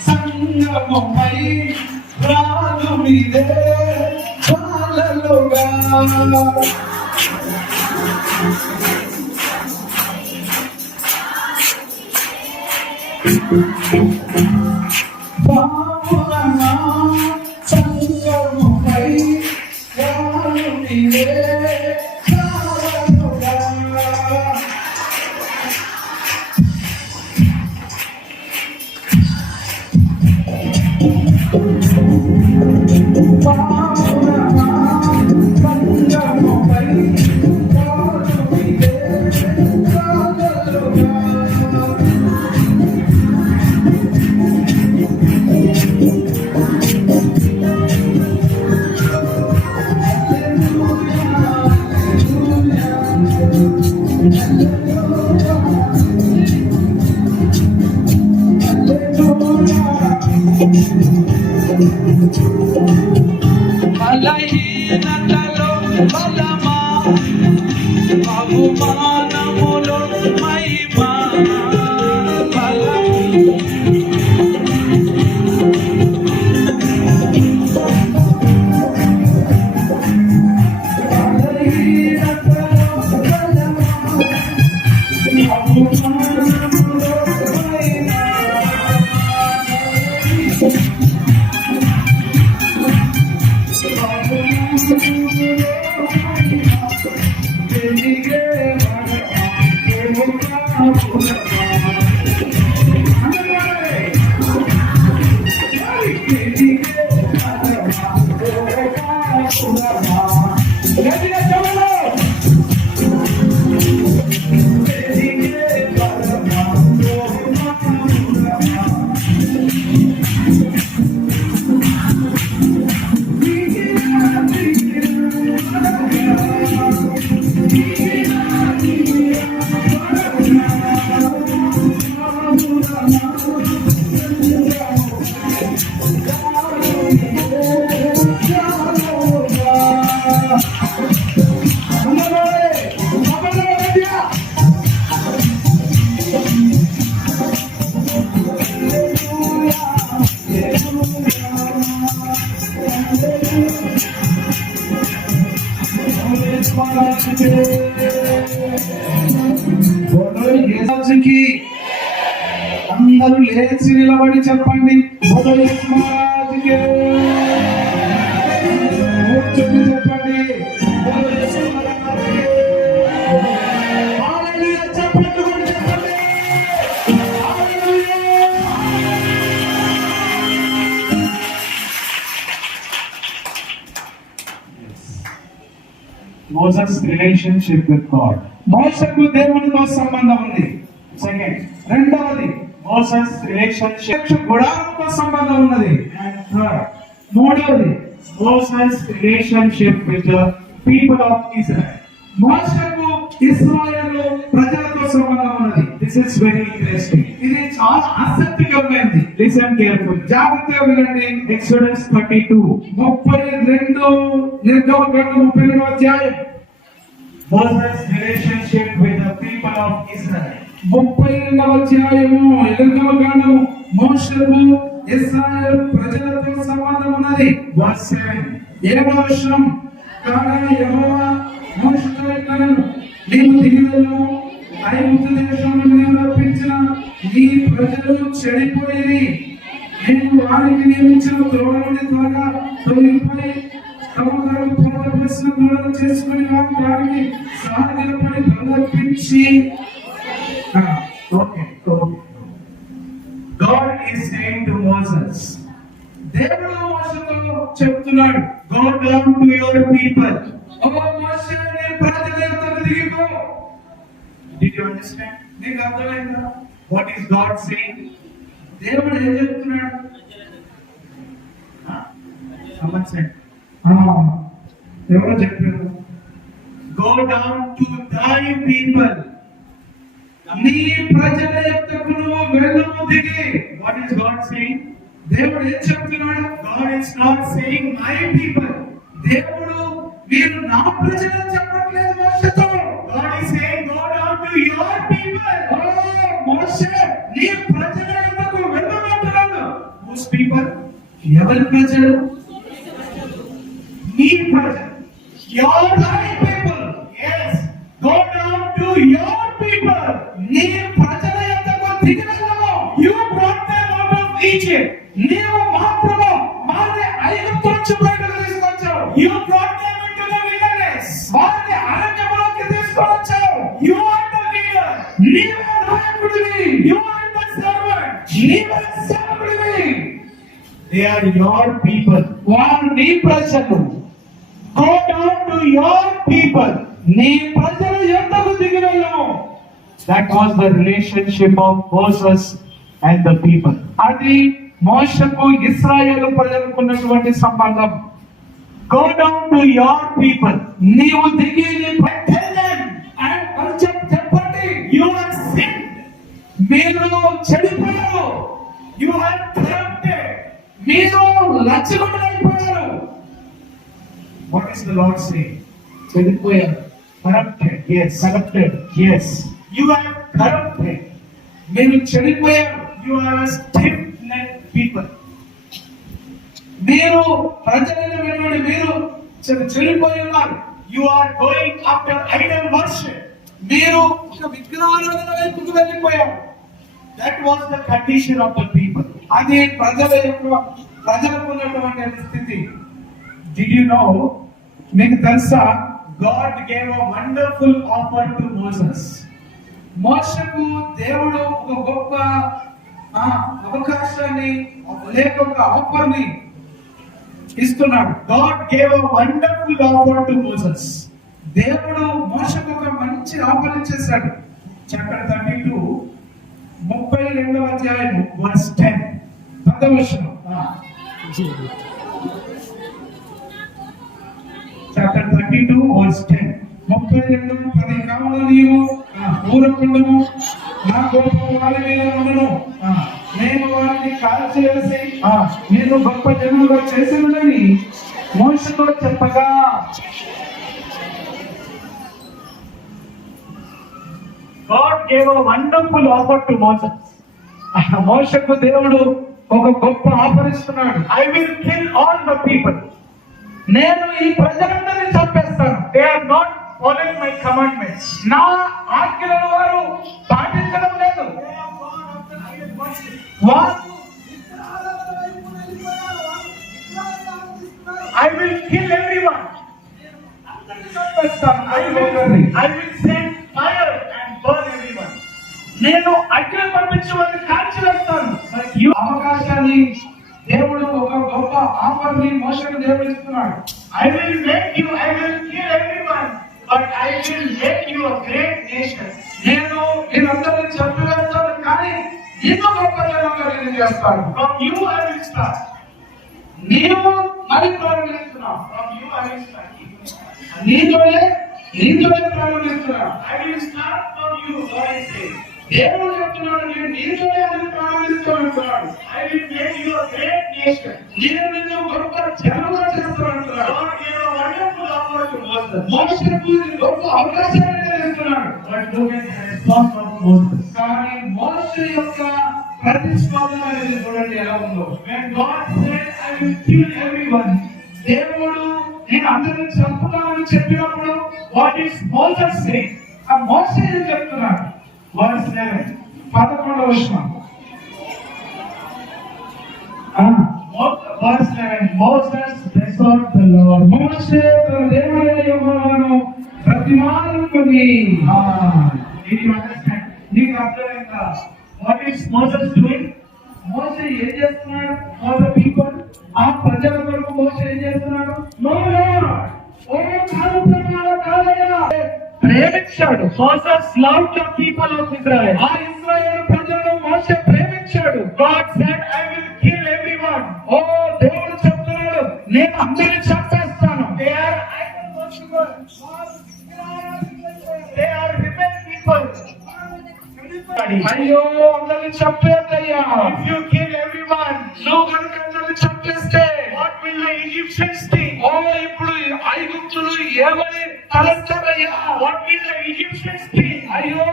సంగమమై రాజు మీదే చాలలుగా పావురమా సంగమమై రాజు మీదే చాలలుగా బలహీనతలో బలమా, బహుమానములో మహిమా, అందరూ లేచి నిలబడి చెప్పండి, కూర్చొని చెప్పండి. హల్లెలూయా చెప్పండి, చెప్పండి. Moses' relationship with God. మోషకు దేవునితో సంబంధం ఉంది. Second, రెండవది Moses' relationship. గుడారంతో సంబంధం ఉన్నది. And third, మూడవది Moses' relationship with the people of Israel. మోషకు ఇశ్రాయేలు ప్రజలతో సంబంధం ఉన్నది. This is very interesting. ఇది చాలా ఆసక్తికరమైనది. Listen carefully. జాగ్రత్తగా వినండి. Exodus 32. 32 నిర్గమకాండం 32వ అధ్యాయం. Moses' relationship with the people of Israel. 32వ అధ్యాయము నిర్గమకాండం మోషకు ఇశ్రాయేలు ప్రజలతో సంబంధం ఉన్నది. Verse 7. 7వ వచనం. కాగా యెహోవా మోషేతో ఇట్లనెను, నీవు దిగి వెళ్ళుము, ఐగుప్తు దేశంలో నేను రప్పించిన నీ ప్రజలు చెడిపోయిరి. నేను వారికి నియమించిన త్రోవ నుండి త్వరగా తొలగిపోయి తమ కొరకు పోగొట్టుకున్న దూడను చేసుకుని వారికి సాగిలపడి ప్రదర్శించి. Okay. God is saying to Moses, దేవుడు మోషేతో చెప్తున్నాడు, go down to your people. ఓ మోషే, నీ ప్రజల యొద్దకు దిగిపో. Did you understand? నీకు అర్థమైందా? What is God saying? దేవుడు ఏం చెప్తున్నాడు? Someone said, ఎవరో చెప్పారు, go down to thy people. నీ ప్రజల యొద్దకు నువ్వు వెళ్ళుము, దిగి. What is God saying? దేవుడు ఏం చెప్తున్నాడు? God is not saying my people. దేవుడు మీరు నా ప్రజలని చెప్పట్లేదు మోషేతో. God is saying go down to your people. ఓ మోషే, నీ ప్రజల యొద్దకు వెళ్ళమంటున్నాడు. Whose people? ఎవరి ప్రజలు? Me person. Your people. Yes. Go down to your people. నీ ప్రజల యొద్దకు దిగి వెళ్ళము. You brought them out of Egypt. నీవు మాత్రము వారిని ఐగుప్తు నుంచి బయటకు తీసుకొచ్చావు. You brought them into the wilderness. వారిని అరణ్యములోకి తీసుకొచ్చావు. You are the leader. నీవే నాయకుడివి. You are the servant. నీవే సేవకుడివి. They are your people. వారు నీ ప్రజలు. Go down to your people. నీ ప్రజల యొద్దకు దిగి వెళ్ళము. That was the relationship of Moses and the people. అది మోషకు ఇశ్రాయేలు ప్రజలకు ఉన్నటువంటి సంబంధం. Go down to your people. నీవు దిగి Tell them, చెప్పండి, you are sinned. మీరు చెడిపోయారు, You are corrupted. మీరు లజ్జగుండైపోయారు. What is the Lord saying? చెడిపోయారు, Corrupted. Yes. Corrupted. Yes. You are corrupted. మీరు చెడిపోయారు. You are a stiff-necked people. మీరు ప్రజలను వినండి, మీరు చెడిపోయి ఉన్నారు. You are going after idol worship. మీరు ఒక విగ్రహారాధన వైపుకు వెళ్ళిపోయారు. That was the condition of the people. అది ప్రజలకు ఉన్నటువంటి స్థితి. Did you know? మీకు తెలుసా, God gave a wonderful offer to Moses. మోషకు దేవుడు ఒక గొప్ప అవకాశాన్ని లేక ఒక ఆఫర్ని ఇస్తున్నాడు. God gave a wonderful offer to Moses. దేవుడు మోషకు ఒక మంచి ఆఫర్ ఇచ్చేశాడు. Chapter 32, 32వ అధ్యాయము verse 10. 10వ వచనం. Chapter 32, verse 10. 32:10 కావున నీవు ఊరకుండము, నా కోపం వారి మీద ఉండును, నేను వారిని కాల్చివేసి నేను గొప్ప జనులుగా చేసినని మోషేతో చెప్పగా. God gave a wonderful offer to Moses. మోషకు దేవుడు ఒక గొప్ప ఆఫర్ ఇస్తున్నాడు. I will kill all the people. నేను ఈ ప్రజలందరినీ చంపేస్తాను. They are not following my commandments. నా ఆజ్ఞలను వారు పాటించడం లేదు. వారు I will kill everyone. చంపేస్తాను. I will send fire and burn everyone. నేను అగ్ని పంపించి వారిని కాల్చివేస్తాను. ఈ అవకాశాన్ని దేవుడు ఒక గొప్ప ఆఫర్ని మోషకు దేవుడు ఇస్తున్నాడు. I will kill everyone. but I will make you a great nation. నేను మీరందరినీ చంపివేస్తాను కానీ నిన్ను గొప్ప జనంగా నేను చేస్తాను. From you I will start. నీవు మరి ప్రారంభిస్తున్నావు. From you I will start. నీతోనే ప్రారంభిస్తున్నావు. I will start from you, Lord I say. దేవుడు చెప్తున్నాడు నేను నీతోనే అది ప్రారంభిస్తానంటున్నాడు. I will make you a great nation. నేను నిన్ను గొప్ప జనంగా చేస్తానంటున్నాడు. God gave a wonderful offer to Moses. మోషేకు గొప్ప అవకాశాన్ని ఇస్తున్నాడు. But look at the response of Moses. కానీ మోషే యొక్క ప్రతిస్పందన అనేది చూడండి ఎలా ఉందో. When God said, I will kill everyone, దేవుడు నేను అందరిని చంపుతానని చెప్పినప్పుడు what is Moses saying? ఆ మోషే ఏం చెప్తున్నాడు? Verse 11. 11వ వచనం. Verse 11. Moses besought the Lord. మోషే తన దేవుడైన యెహోవాను ప్రతిమానుకొని. Did you understand? నీకు అర్థమైందా? What is Moses doing? మోషే ఏం చేస్తున్నాడు? For the people, ఆ ప్రజల కొరకు మోషే ఏం చేస్తున్నాడు? No, Lord. ఓ కాదు ప్రభువా, కాదయ్యా. ప్రేమించాడు. Moses loved the people of Israel. ఆ ఇశ్రాయేలు ప్రజలను మోషే ప్రేమించాడు. God said, I will kill everyone. ఓ దేవుడు చెప్తున్నాడు నేను అందరిని చంపేస్తాను. They are idol worshippers. They are rebel people. అయ్యో అందరిని చంపేద్దయ్యా. If you kill everyone, నువ్వు కనుక అందరిని చంపేస్తే what will the Egyptians think? ఓ ఇప్పుడు ఐగుప్తులు ఏమని తలస్తారయ్యా? What will the Egyptians think? అయ్యో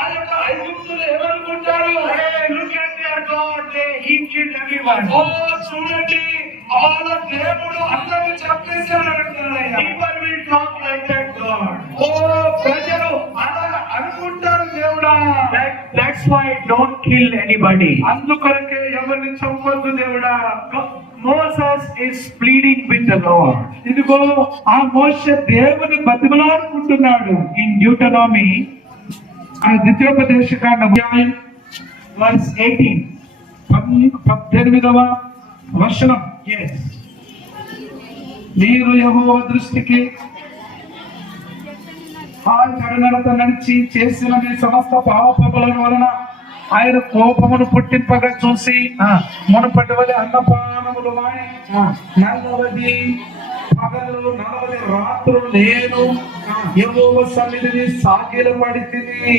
ఆ యొక్క ఐగుప్తులు ఏమనుకుంటారు? Hey, look at their God. He killed everyone. ఓ చూడండి వాళ్ళ దేవుడు అందరిని చంపేశాడయ్యా. People will talk like that God. ఓ ప్రజలు అలా అనుకుంటారు దేవుడా. That's why don't kill anybody. అందుకొరకే ఎవరిని చంపొద్దు దేవుడా. Moses is pleading with the Lord. ఇదిగో ఆ మోషే దేవుని బతిమలాడుకుంటున్నాడు. In Deuteronomy, ఆ ద్వితీయోపదేశ కాండం verse 18. 18వ వచనం. Yes. మీరు యెహోవా దృష్టికి ఆ చెడునడత నడిచి చేసిన మీ సమస్త పాపముల వలన ఆయన కోపమును పుట్టింపగా చూసి మునుపటి వలె అన్నపానములు మాని 40 పగలు 40 రాత్రులు నేను యెహోవా సన్నిధిని సాగిలపడి తిని.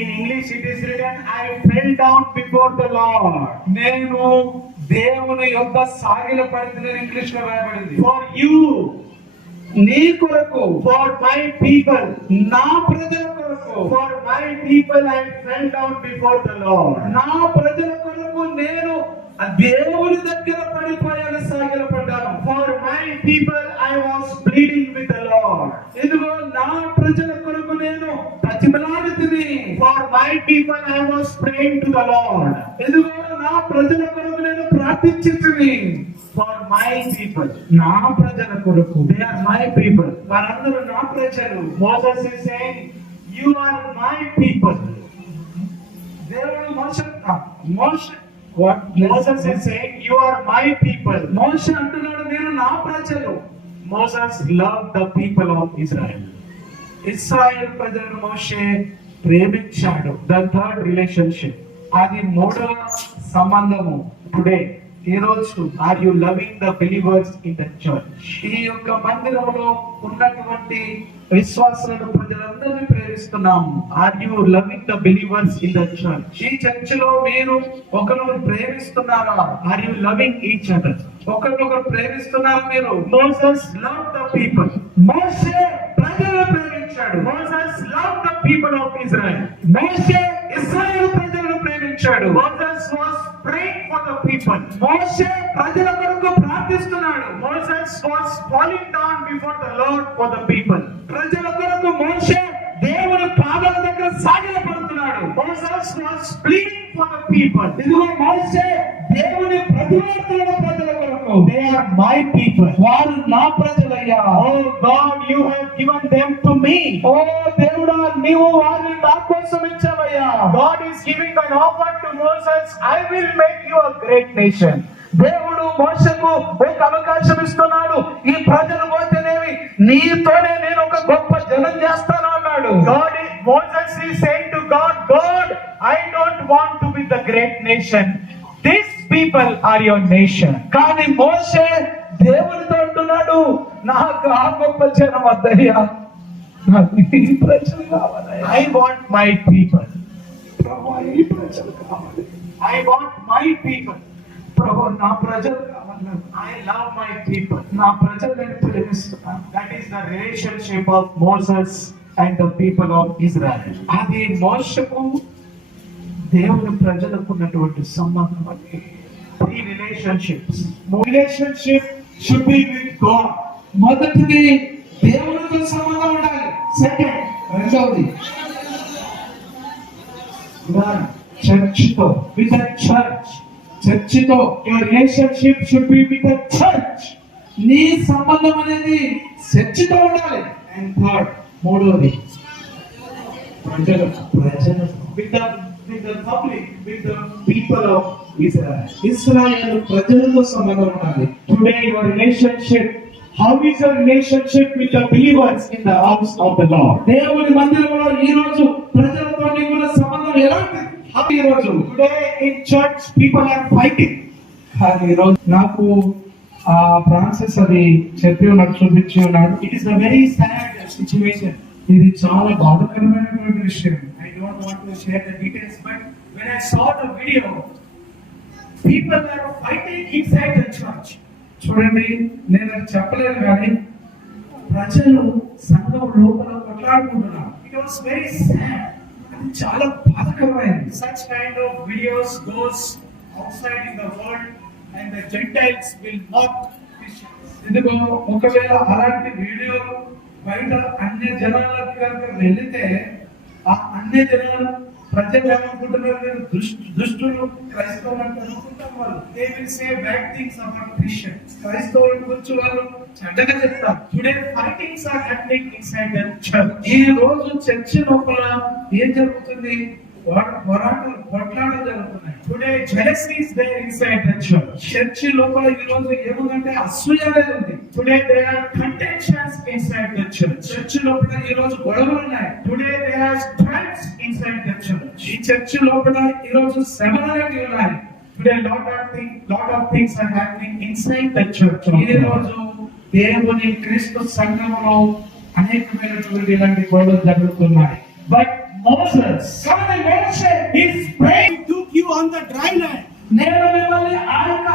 In English it is written, I fell down before the Lord. నేను దేవుని యొద్ద సాగిలపడి తిని ఇంగ్లీష్ లో రాయబడింది. For you, నీ కొరకు, for my people, నా ప్రజల కొరకు, for my people I fell down before the Lord. నా ప్రజల కొరకు నేను దేవుని దగ్గర పడిపోయాను, సాగిలపడ్డాను. For my people I was pleading with the Lord. ఇదిగో నా ప్రజల కొరకు నేను ప్రతిమలాడి తిని. For my people I was praying to the Lord. ఇదిగో నా ప్రజల కొరకు నేను ప్రార్థించి తిని. For my people, నా ప్రజల కొరకు, they are my people. వారందరూ నా ప్రజలు. Moses is saying, you are my people. దేవుడు మోషే Moses is saying, you are my people. మోషే అంటున్నాడు నేను నా ప్రజలు. Moses loved the people of Israel. Israel ప్రజలను మోషే ప్రేమించాడు. The third relationship. అది 3వ సంబంధము. Today, ఈ రోజు are you loving the believers in the church? ఈ యొక్క మందిరంలో ఉన్నటువంటి విశ్వాసులను ప్రజలందరినీ ప్రేమిస్తున్నాము. Are you loving the believers in the church? ఈ చర్చిలో మీరు ఒకరినొకరు ప్రేమిస్తున్నారా? Are you loving each other? ఒకరినొకరు ప్రేమిస్తున్నారా మీరు? Moses loved the people. మోషే ప్రజలను ప్రేమించాడు. Moses loved the people of Israel. మోషే ఇశ్రాయేలు ప్రజలను ప్రేమించాడు. Moses was praying for the people. మోషే ప్రజల కొరకు ప్రార్థిస్తున్నాడు. Moses was falling down before the Lord for the people. ప్రజల కొరకు మోషే దేవుని పాదాల దగ్గర సాగిలపడుతున్నాడు. Moses was pleading for the people. ఇదిగో మోషే దేవుని ప్రతివాడుతున్నాడు ప్రజల కొరకు. They are my people. వారు నా ప్రజలయ్యా. Oh God, you have given them to me. ఓ దేవుడా నీవు వారిని నా కోసం ఇచ్చావయ్యా. God is giving an offer to Moses. I will make you a great nation. దేవుడు మోషేకు ఒక అవకాశం ఇస్తున్నాడు. ఈ ప్రజలు పోతేనేమి కానీ నీతోనే నేను ఒక గొప్ప జనం చేస్తాను అన్నాడు. Moses is saying to God, God, I don't want to be the great nation. These people are your nation. కానీ మోషే దేవునితో అంటున్నాడు, నాకు ఆ గొప్ప జనం వద్దయ్యా, నాకు ఈ ప్రజలు కావాలయ్యా. I want my people. ప్రభువా, ఈ ప్రజలు కావాలి. I want my people. ప్రభు, నా ప్రజలు కావాలి. I love my people. నా ప్రజలను ప్రేమిస్తున్నాను. That is the relationship of Moses and the people of Israel. అది మోషకు దేవుని ప్రజలకు ఉన్నటువంటి సంబంధం. అది Three relationships. Relationship should be with God. మొదటిది దేవునితో సంబంధం ఉండాలి. Second, రెండవది చర్చితో, with the church. చర్చితో. Your relationship should be with the church. నీ సంబంధం అనేది చర్చితో ఉండాలి. And third, మూడవది ప్రజలకు. With the public, with the people of Israel. ఇశ్రాయేలు ప్రజలతో సంబంధం ఉండాలి. Today your relationship, how is your relationship with the believers in the house of the Lord? దేవుని మందిరంలో ఈ రోజు ప్రజలతో నీకున్న సంబంధం ఎలాంటిది? ఈ రోజు Today in church people are fighting. కానీ ఈ రోజు నాకు ఆ ఫ్రాన్సిస్ అది చెప్పి ఉన్నాడు, చూపించి ఉన్నాడు. It is a very sad situation. ఇది చాలా బాధాకరమైనటువంటి విషయం. I don't want to share the details, but when I saw the video, people are fighting inside the church. చూడండి, నేను అది చెప్పలేను కానీ ప్రజలు సంఘం లోపల కొట్లాడుకుంటున్నారు. It was very sad. అది చాలా బాధాకరమైనది. Such kind of videos goes outside in the world and the Gentiles will mock Christians. ఇదిగో ఒకవేళ అలాంటి వీడియో బయట అన్య జనాలకు కనుక వెళితే ఆ అన్య జనాలు ప్రజలు ఏమనుకుంటున్నారు? దుష్టులు క్రైస్తవులు అంటే అనుకుంటాం. వాళ్ళు They will say bad things about Christians. క్రైస్తవుల గురించి వాళ్ళు చెడ్డగా చెప్తారు. Today fightings are happening inside the church. ఈ రోజు చర్చి లోపల ఏం జరుగుతుంది? పోరాటాలు, కొట్లాటలు జరుగుతున్నాయి. Today jealousy is there inside the church. Church లోపల ఈ రోజు ఏముందంటే అసూయ అనేది ఉంది. Today there are contentions inside the church. Church లోపల ఈ రోజు గొడవలు ఉన్నాయి. Today there are strifes inside the church. ఈ చర్చి లోపల ఈ రోజు శ్రమలు అనేవి ఉన్నాయి. Today lot of things are happening inside the church. ఈ రోజు దేవుని క్రీస్తు సంఘంలో అనేకమైనటువంటి ఇలాంటి గొడవలు జరుగుతున్నాయి. But Moses, కానీ మోషే is praying, took you on the dry land. నేను మిమ్మల్ని ఆయన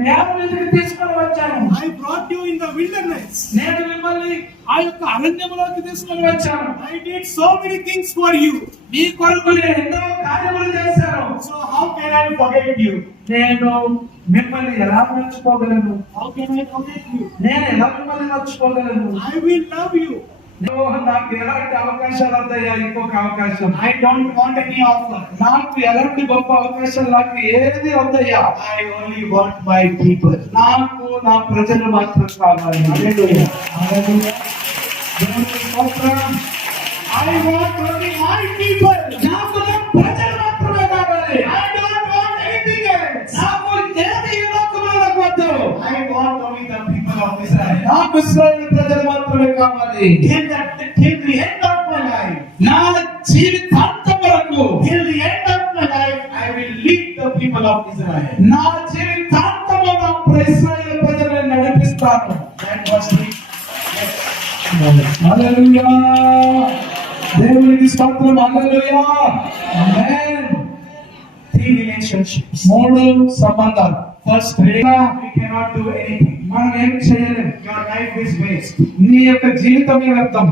నేల మీదకి తీసుకొని వచ్చాను. I brought you in the wilderness. నేను మిమ్మల్ని ఆ యొక్క అరణ్యములోకి తీసుకొని వచ్చాను. I did so many things for you. మీ కొరకు నేను ఎన్నో కార్యములు చేశాను. So how can I forget you? నేను మిమ్మల్ని ఎలా మర్చిపోగలను? How can I forget you? నేను ఎలా మిమ్మల్ని మర్చిపోగలను? I will love you. నాకు ఎలాంటి అవకాశాలు వస్తాయా? ఇంకొక అవకాశం I don't want any offer. నాకు ఎలాంటి గొప్ప అవకాశాలు నాకు ఏది వద్దయ్యా? I only want my people. నాకు నా ప్రజలు మాత్రం కావాలి. Hallelujah. హల్లెలూయా. దేవునికి స్తోత్రం. I want only my people. నాకు నా ప్రజలు మాత్రమే కావాలి. I don't want anything else. నాకు ఏది ఈ లోకంలో నాకు వద్దు. I want only the people of Israel. నాకు ఇశ్రాయేలు ప్రజలు మాత్రమే కావాలి. Till the end of my life. నా జీవితాంతం వరకు, Till the end of my life, I will lead the people of Israel. నా జీవితాంతంలో నా ఇశ్రాయేలు ప్రజలను నడిపిస్తాను. That was the హల్లెలూయా. దేవునికి స్తోత్రం. హల్లెలూయా. ఆమేన్. three relationships. మూడు సంబంధాలు. First, we cannot do anything. మనం ఏం చేయలేం. Your life is waste. నీ యొక్క జీవితమే వ్యర్థం.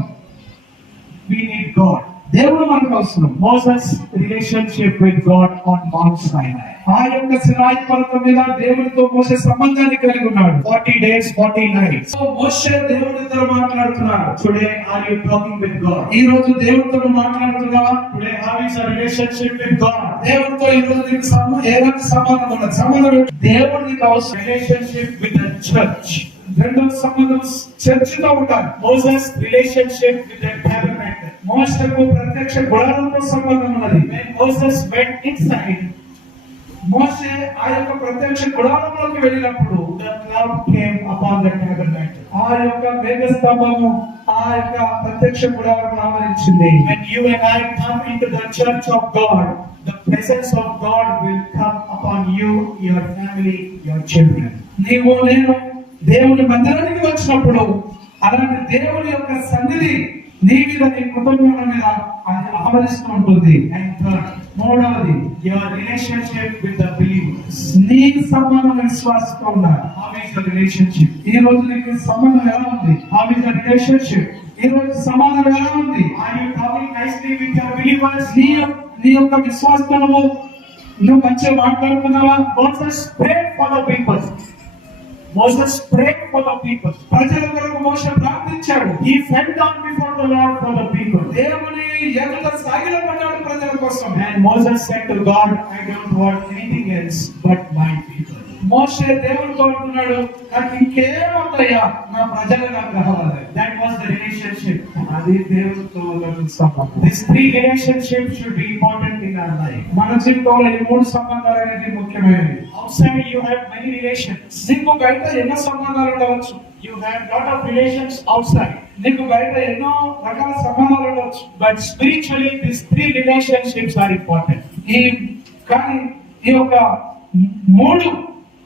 We need God. దేవుడు మనకు అవసరం. Moses' relationship with God on Mount Sinai. ఆ యొక్క సినాయి పర్వతం మీద దేవుడితో మోషే సంబంధాన్ని కలిగి ఉన్నాడు. 40 days, 40 nights. మోషే దేవుడితో మాట్లాడుతున్నాడు. Today, are you talking with God? ఈ రోజు దేవుడితో మాట్లాడుతున్నావా? Today, how is your relationship with God? దేవుడితో ఈ రోజు నీకు ఎలాంటి సంబంధం ఉన్నది? సంబంధం దేవుడు నీకు అవసరం. Relationship with the church. రెండవ సంబంధం చర్చితో ఉంటారు. Moses' relationship with the tabernacle. మోషేకు ప్రత్యక్ష గుడారంతో సంబంధం ఉన్నది. When Moses went inside, మోషే ఆ యొక్క ప్రత్యక్ష గుడారంలోకి వెళ్ళినప్పుడు the cloud came upon the tabernacle. ఆ యొక్క మేఘస్తంభము ఆ యొక్క ప్రత్యక్ష గుడారం ఆవరించింది. When you and I come into the church of God, the presence of God will come upon you, your family, your children. నీవు నేను దేవుని మందిరానికి వచ్చినప్పుడు అలాంటి దేవుని యొక్క సన్నిధి నీ మీద నీ కుటుంబం మీద అది ఆవరిస్తూ ఉంటుంది. And third, మూడవది your relationship with the believers. నీ సంబంధం విశ్వాసంతో ఉండాలి. How is the relationship? ఈ రోజు నీకు సంబంధం ఎలా ఉంది? How is the relationship? ఈ రోజు సంబంధం ఎలా ఉంది? Are you talking nicely with your believers? నీ యొక్క విశ్వాసంతో నువ్వు మంచిగా మాట్లాడుతున్నావా? Moses prayed for the people. Moses prayed for the people. ప్రజల కొరకు మోషే ప్రార్థించాడు. He fell down before the Lord for the people. దేవుని ఎదుట సాగిలపడ్డాడు ప్రజల కోసం. And Moses said to God, I don't want anything else but my people. మోషే దేవునితో అంటున్నాడు, నాకు ఇంకేమవుతాయా, నా ప్రజలు నాకు కావాలి. That was the relationship. అది దేవునితో ఉన్న సంబంధం. These three relationships should be important in our life. మన జీవితంలో ఈ మూడు సంబంధాలు అనేది ముఖ్యమైనవి. Outside you have many relations. నీకు బయట ఎన్నో సంబంధాలు ఉండవచ్చు. You have lot of relations outside. నీకు బయట ఎన్నో రకాల సంబంధాలు ఉండవచ్చు. But spiritually these three relationships are important. కానీ ఈ యొక్క మూడు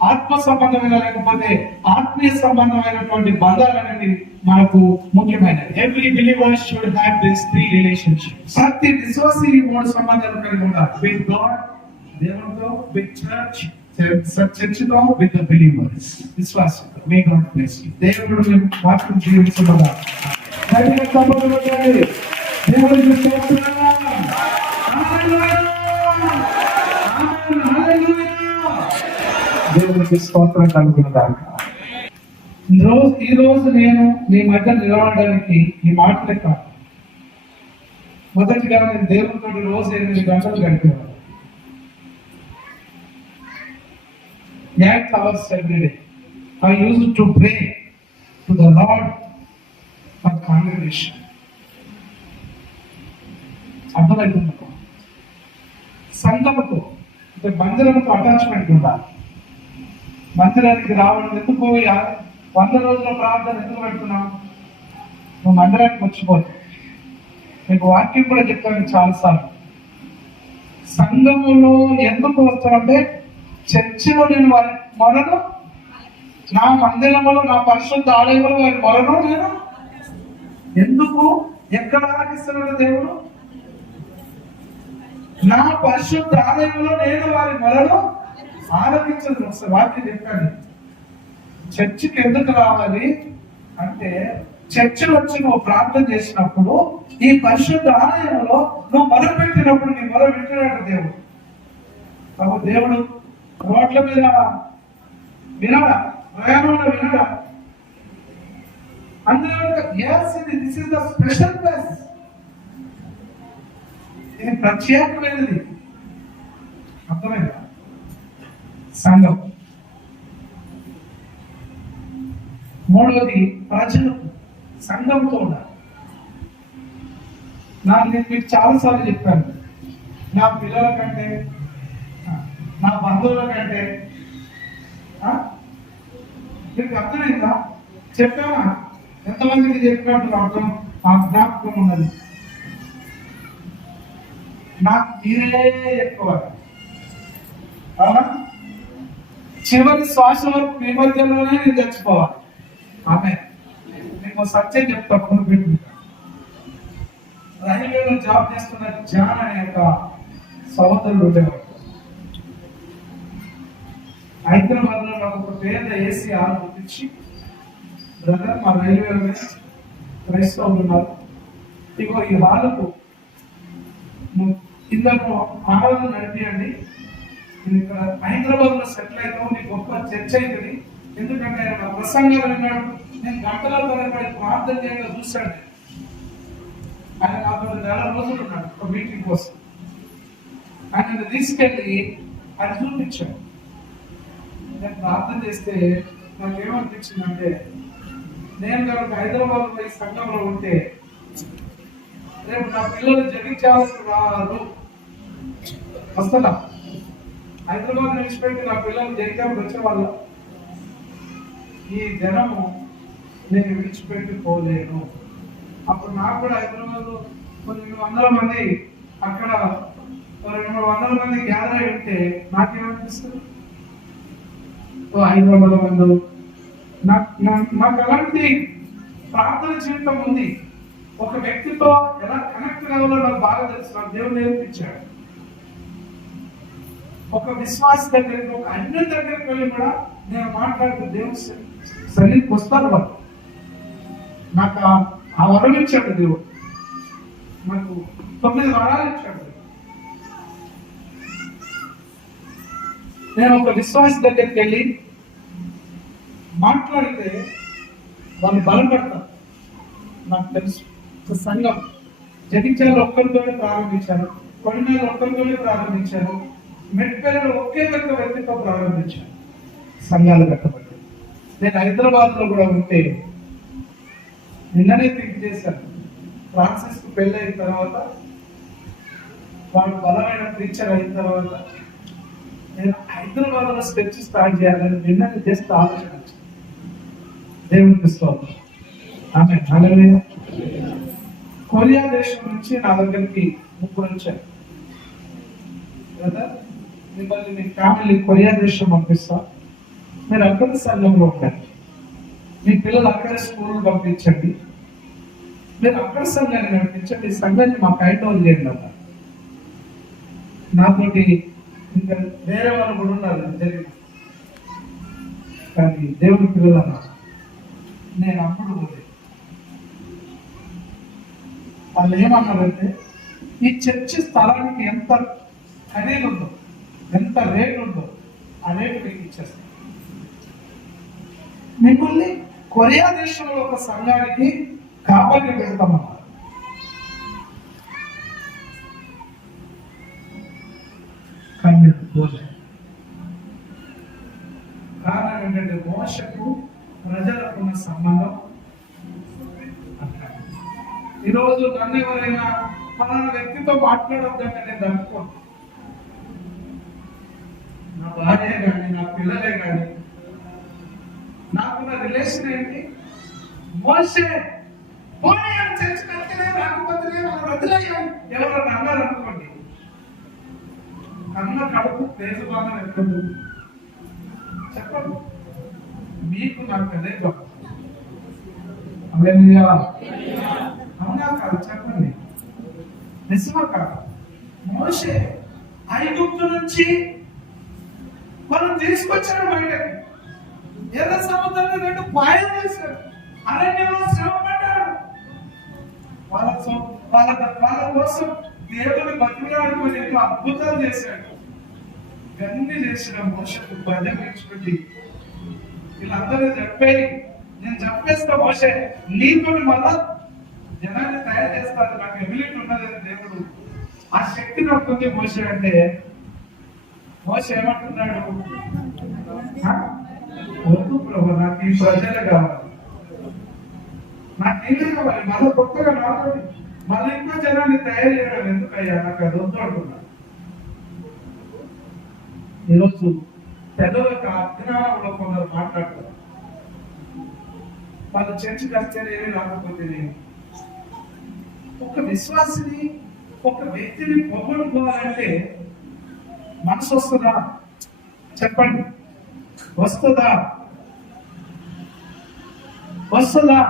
ఆత్మ సంబంధమైన లేకపోతే ఆత్మీయ సంబంధమైనటువంటి బంధాలు అనేవి మనకు ముఖ్యమైనవి. Every believer should have these three relationships. ప్రతి విశ్వాసి ఈ మూడు సంబంధాలు కలిగి ఉండాలి. With God, దేవునితో, with church, చర్చితో, with the believers. విశ్వాసం. May God bless you. దేవుడు మాత్రం జీవించబడా దేవుడికి దేవునికి స్తోత్రం కలుగునగాక. ఈ రోజు నేను మీ మధ్య నిలబడడానికి ఈ మాటలే కాదు. మొదటిగా నేను దేవునితో రోజు 8 గంటలు గడిపేవాడు. 8 hours every day. I used to pray to the Lord for congregation. అర్థమవుతుంది. సంఘముతో అంటే మందిరంతో అటాచ్మెంట్ ఉండాలి. మందిరానికి రావడం ఎందుకు 100 రోజుల ప్రార్థన ఎందుకు పెడుతున్నావు? నువ్వు మందిరానికి వచ్చిపోతావు. మీకు వాక్యం కూడా చెప్పాను చాలాసార్లు. సంఘములో ఎందుకు వస్తామంటే చర్చిలో నేను వారి మొరను, నా మందిరములో నా పరిశుద్ధ ఆలయంలో వారి మొరను నేను ఎందుకు ఎక్కడ ఆరాధిస్తున్నాడు దేవుడు? నా పరిశుద్ధ ఆలయంలో నేను వారి మొరను ఆరాధించదు. ఒకసారి వాక్యం చెప్పాను. చర్చికి ఎందుకు రావాలి అంటే చర్చిలో వచ్చి నువ్వు ప్రార్థన చేసినప్పుడు ఈ పరిశుద్ధ ఆలయంలో నువ్వు మొదలుపెట్టినప్పుడు నీ మొదలు పెట్టినాడు దేవుడు. కాబట్టి దేవుడు రోడ్ల మీద వినడా, ప్రయాణంలో వినడా? అందులో this is the special place. ఇది ప్రత్యేకమైనది. అర్థమైందా? సంఘం. మూడవది ప్రజలకు సంఘంతో ఉండాలి. నేను మీకు చాలాసార్లు చెప్పాను, నా పిల్లల కంటే నా బంధువుల కంటే మీకు అర్థమైందా? చెప్పానా? ఎంతమందికి చెప్పినట్టు అర్థం ఆ జ్ఞాపకం ఉన్నది. నాకు తీరే ఎక్కువ. అవునా? చివరి శ్వాస వరకు మీ మధ్యలోనే నేను చచ్చిపోవాలి. ఆమె మీకు సత్యం చెప్తాను. రైల్వేలో జాబ్ చేస్తున్న జాన్ అనే ఒక సహోదరుడు ఉండేవాడు. హైదరాబాద్ లో నాకు ఒక పేద ఏసీ హాల్ గుర్తించి, బ్రదర్ మా రైల్వేలోనే క్రైస్తవులు ఉన్నారు, ఇగో ఈ హాలకు కిందకు ఆరాధన నడిపియండి, నేను ఇక్కడ హైదరాబాద్ లో సెటిల్ అవుతావు, నీ గొప్ప చర్చ అవుతుంది. ఎందుకంటే ఆయన ప్రసంగాలు విన్నాడు. నేను గంటల తరబడి ప్రార్థన చేయగా చూశాడు. ఆయన నాతో 4 రోజులు ఉన్నాడు ఒక మీటింగ్ కోసం. ఆయన తీసుకెళ్ళి ఆయన చూపించాడు. నేను ప్రార్థన చేస్తే నాకు ఏమనిపించిందంటే, నేను కనుక హైదరాబాద్ లో ఈ సంఘంలో ఉంటే రేపు నా పిల్లలు జగించాల్సి రాదు. వస్తుందా? హైదరాబాద్ విడిచిపెట్టి నా పిల్లలు జగిత్యాలకు వచ్చే వాళ్ళ ఈ జనము నేను విడిచిపెట్టుకోలేను. అప్పుడు నాకు కూడా హైదరాబాద్ కొన్ని వందల మంది అక్కడ 200 మంది గ్యాదర్ అయి ఉంటే నాకేమనిపిస్తుంది? హైదరాబాద్ మందు నాకు అలాంటి ప్రార్థన జీవితం ఉంది. ఒక వ్యక్తితో ఎలా కనెక్ట్ కావాలో నాకు బాగా తెలుసు. నాకు దేవుడు నేర్పించాడు. ఒక విశ్వాస దగ్గరికి, ఒక అన్య దగ్గరికి వెళ్ళి కూడా నేను మాట్లాడుతూ దేవుడు సన్నిధికి వస్తాను. వాళ్ళు నాకు ఆ వరం ఇచ్చాడు దేవుడు. నాకు 9 వరాలు ఇచ్చాడు. నేను ఒక విశ్వాస దగ్గరికి వెళ్ళి మాట్లాడితే వాళ్ళు బలపడతారు. నాకు తెలుసు. సంఘం జగిత్యాల ఒక్కరితోనే ప్రారంభించారు, కొడిమేల ఒక్కరితోనే ప్రారంభించారు, మెట్పల్లిలో ఒకే వ్యక్తితో ప్రారంభించారు. సంఘాలు కట్టబడ్డాయి. నేను హైదరాబాద్ లో కూడా ఉంటే నిన్ననే థింక్ చేశాను. ఫ్రాన్సిస్ కు పెళ్ళి అయిన తర్వాత, వాడు బలమైన టీచర్ అయిన తర్వాత నేను హైదరాబాద్ లో స్టెప్స్ స్టార్ట్ చేయాలని నిన్ననే జస్ట్ ఆలోచన వచ్చింది. దేవునికి స్తోత్రం. ఆమె హల్లెలూయా. కొరియా దేశం నుంచి నా దగ్గరికి 3 వచ్చారు. బ్రదర్, మిమ్మల్ని మీ ఫ్యామిలీ కొరియా దేశం పంపిస్తా, మీరు అక్కడ సంఘంలో ఉంటారు, మీ పిల్లలు అక్కడ స్కూల్ పంపించండి, మీరు అక్కడ సంఘాన్ని నడిపించండి, సంఘాన్ని మాకు ఐటోల్ చేయండి అన్నారు. నాతోటి ఇంకా వేరే వాళ్ళు కూడా ఉన్నారు జరిగింది. కానీ దేవుని పిల్లలు అన్నారు. నేను అప్పుడు వాళ్ళు ఏమన్నారంటే, ఈ చర్చి స్థలానికి ఎంత ఖరీదు ఉందో, ఎంత రేటు ఉందో ఆ రేటు మీకు ఇచ్చేస్తాను. మిమ్మల్ని కొరియా దేశంలో ఒక సంఘానికి కాపలిగా పెడతామన్నారు. కానీ కారణం ఏంటంటే మోషకు ప్రజలకు ఉన్న సంబంధం. ఈరోజు నన్ను ఎవరైనా ఫలానా వ్యక్తితో మాట్లాడొద్దంటే నేను అనుకోను. నా భార్య కానీ, నా పిల్లలే కానీ, నాకున్న రిలేషన్ ఏంటి? మోషే పోనీ చర్చ కట్టినే రాకపోతే వదిలేయం ఎవరన్నా అన్నారు అనుకోండి, కన్న కడుపు తేజబానం ఎప్పుడు చెప్పండి. మీకు నాకు అదే గొప్ప. అవునా కాదు చెప్పండి, నిజమా కాదు? మోషే ఐగుప్తు నుంచి మనం తీసుకొచ్చాడు బయటకి. ఎర్ర సముద్రాన్ని 2 పాయలు చేశాడు. అరణ్యంలో శ్రమ పడ్డాడు. వాళ్ళ కోసం దేవుని బతిలాడుకొని ఎన్నో అద్భుతాలు చేశాడు. ఇవన్నీ చేసిన మోషకు ప్రజలు విడిచిపెట్టి వీళ్ళందరూ చెప్పేది నేను చెప్పేస్తా. మోషే నీతో మళ్ళా జనాన్ని తయారు చేస్తాడు, నాకు ఎబిలిటీ ఉన్నది దేవుడు, ఆ శక్తి నాకు ఉంది మోషే అంటే. మోషే ఏమంటున్నాడు? వద్దు ప్రభు, నాకు ఈ ప్రజలు కావాలి, నాకు ఇల్లు కావాలి, మళ్ళీ కొత్తగా రావాలి, మళ్ళీ ఇంకో జనాన్ని తయారు చేయడం ఎందుకయ్యా, నాకు అది వద్దు అంటున్నాడు. ఈరోజు పెద్దలకు అజ్ఞానంలో కొందరు మాట్లాడతారు. వాళ్ళ చర్చి కల్చర్ ఏమీ రాకపోతే ఒక విశ్వాసిని, ఒక వ్యక్తిని పొగడుకోవాలంటే మనసు వస్తుందా? చెప్పండి, వస్తుందా? వస్తుందా?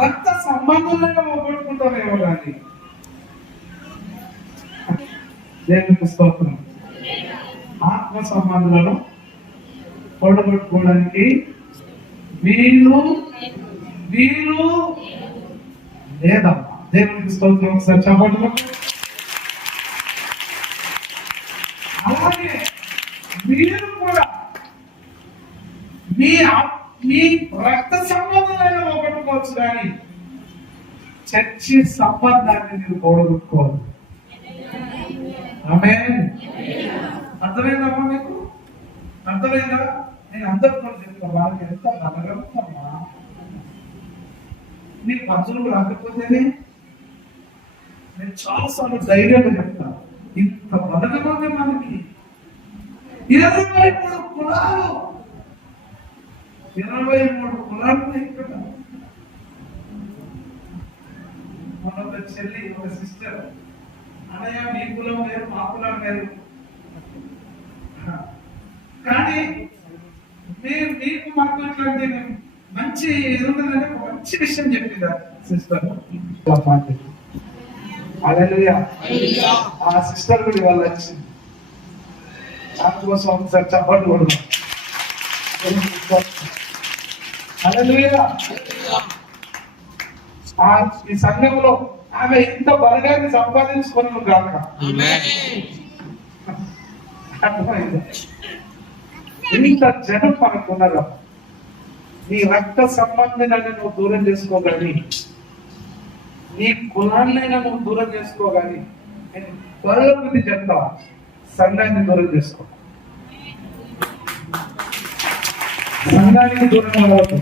రక్త సంబంధంలో పొగడుకుంటామేమో కానీ దేవునికి స్తోత్రం. ఆత్మ సంబంధాలను పొడగొట్టుకోవడానికి వీలు లేదమ్మా. దేవునికి స్తోత్రం. ఒకసారి చెప్పండి. అలాగే మీరు కూడా మీ రక్త సంబంధాలను పొగొట్టుకోవచ్చు, కానీ చర్చి సంబంధాన్ని మీరు పొడగొట్టుకోవాలి. ఆమేన్. అర్థమైందమ్మా? మీకు అర్థమైందా? నేను అందరితో చెప్తా, వాళ్ళకి ఎంత బలగలుగుతామా? నీ పంచులు రాకపోతేనే నేను చాలాసార్లు ధైర్యంగా చెప్తాను, ఇంత బలగమంది మనకి 23 కులాలు, 23 కులాలు ఇక్కడ. మన ఒక చెల్లి, ఒక సిస్టర్, అన్నయ్య మీ కులం వేరు, మా కులం వేరు, కానీ మీకు మాకు ఇట్లాంటి మంచి ఏముందంటే ఒక మంచి విషయం చెప్పిందా సిస్టర్. హల్లెలూయా. ఆ సిస్టర్ కూడా వాళ్ళు వచ్చింది దానికోసం ఒకసారి చప్పట్లు కొడదాం. హల్లెలూయా. ఈ సంఘంలో ఆమె ఇంత బలగాన్ని సంపాదించుకున్నాను కాక అర్థమైంది. ఇంత జనం మనకున్నారు. నీ రక్త సంబంధినైనా నువ్వు దూరం చేసుకోగాని, నీ కులాన్నైనా నువ్వు దూరం చేసుకోగాని, నేను త్వరలో బుద్ధి చెప్తా, సంఘాన్ని దూరం చేసుకో. సంఘానికి దూరం అవ్వదు.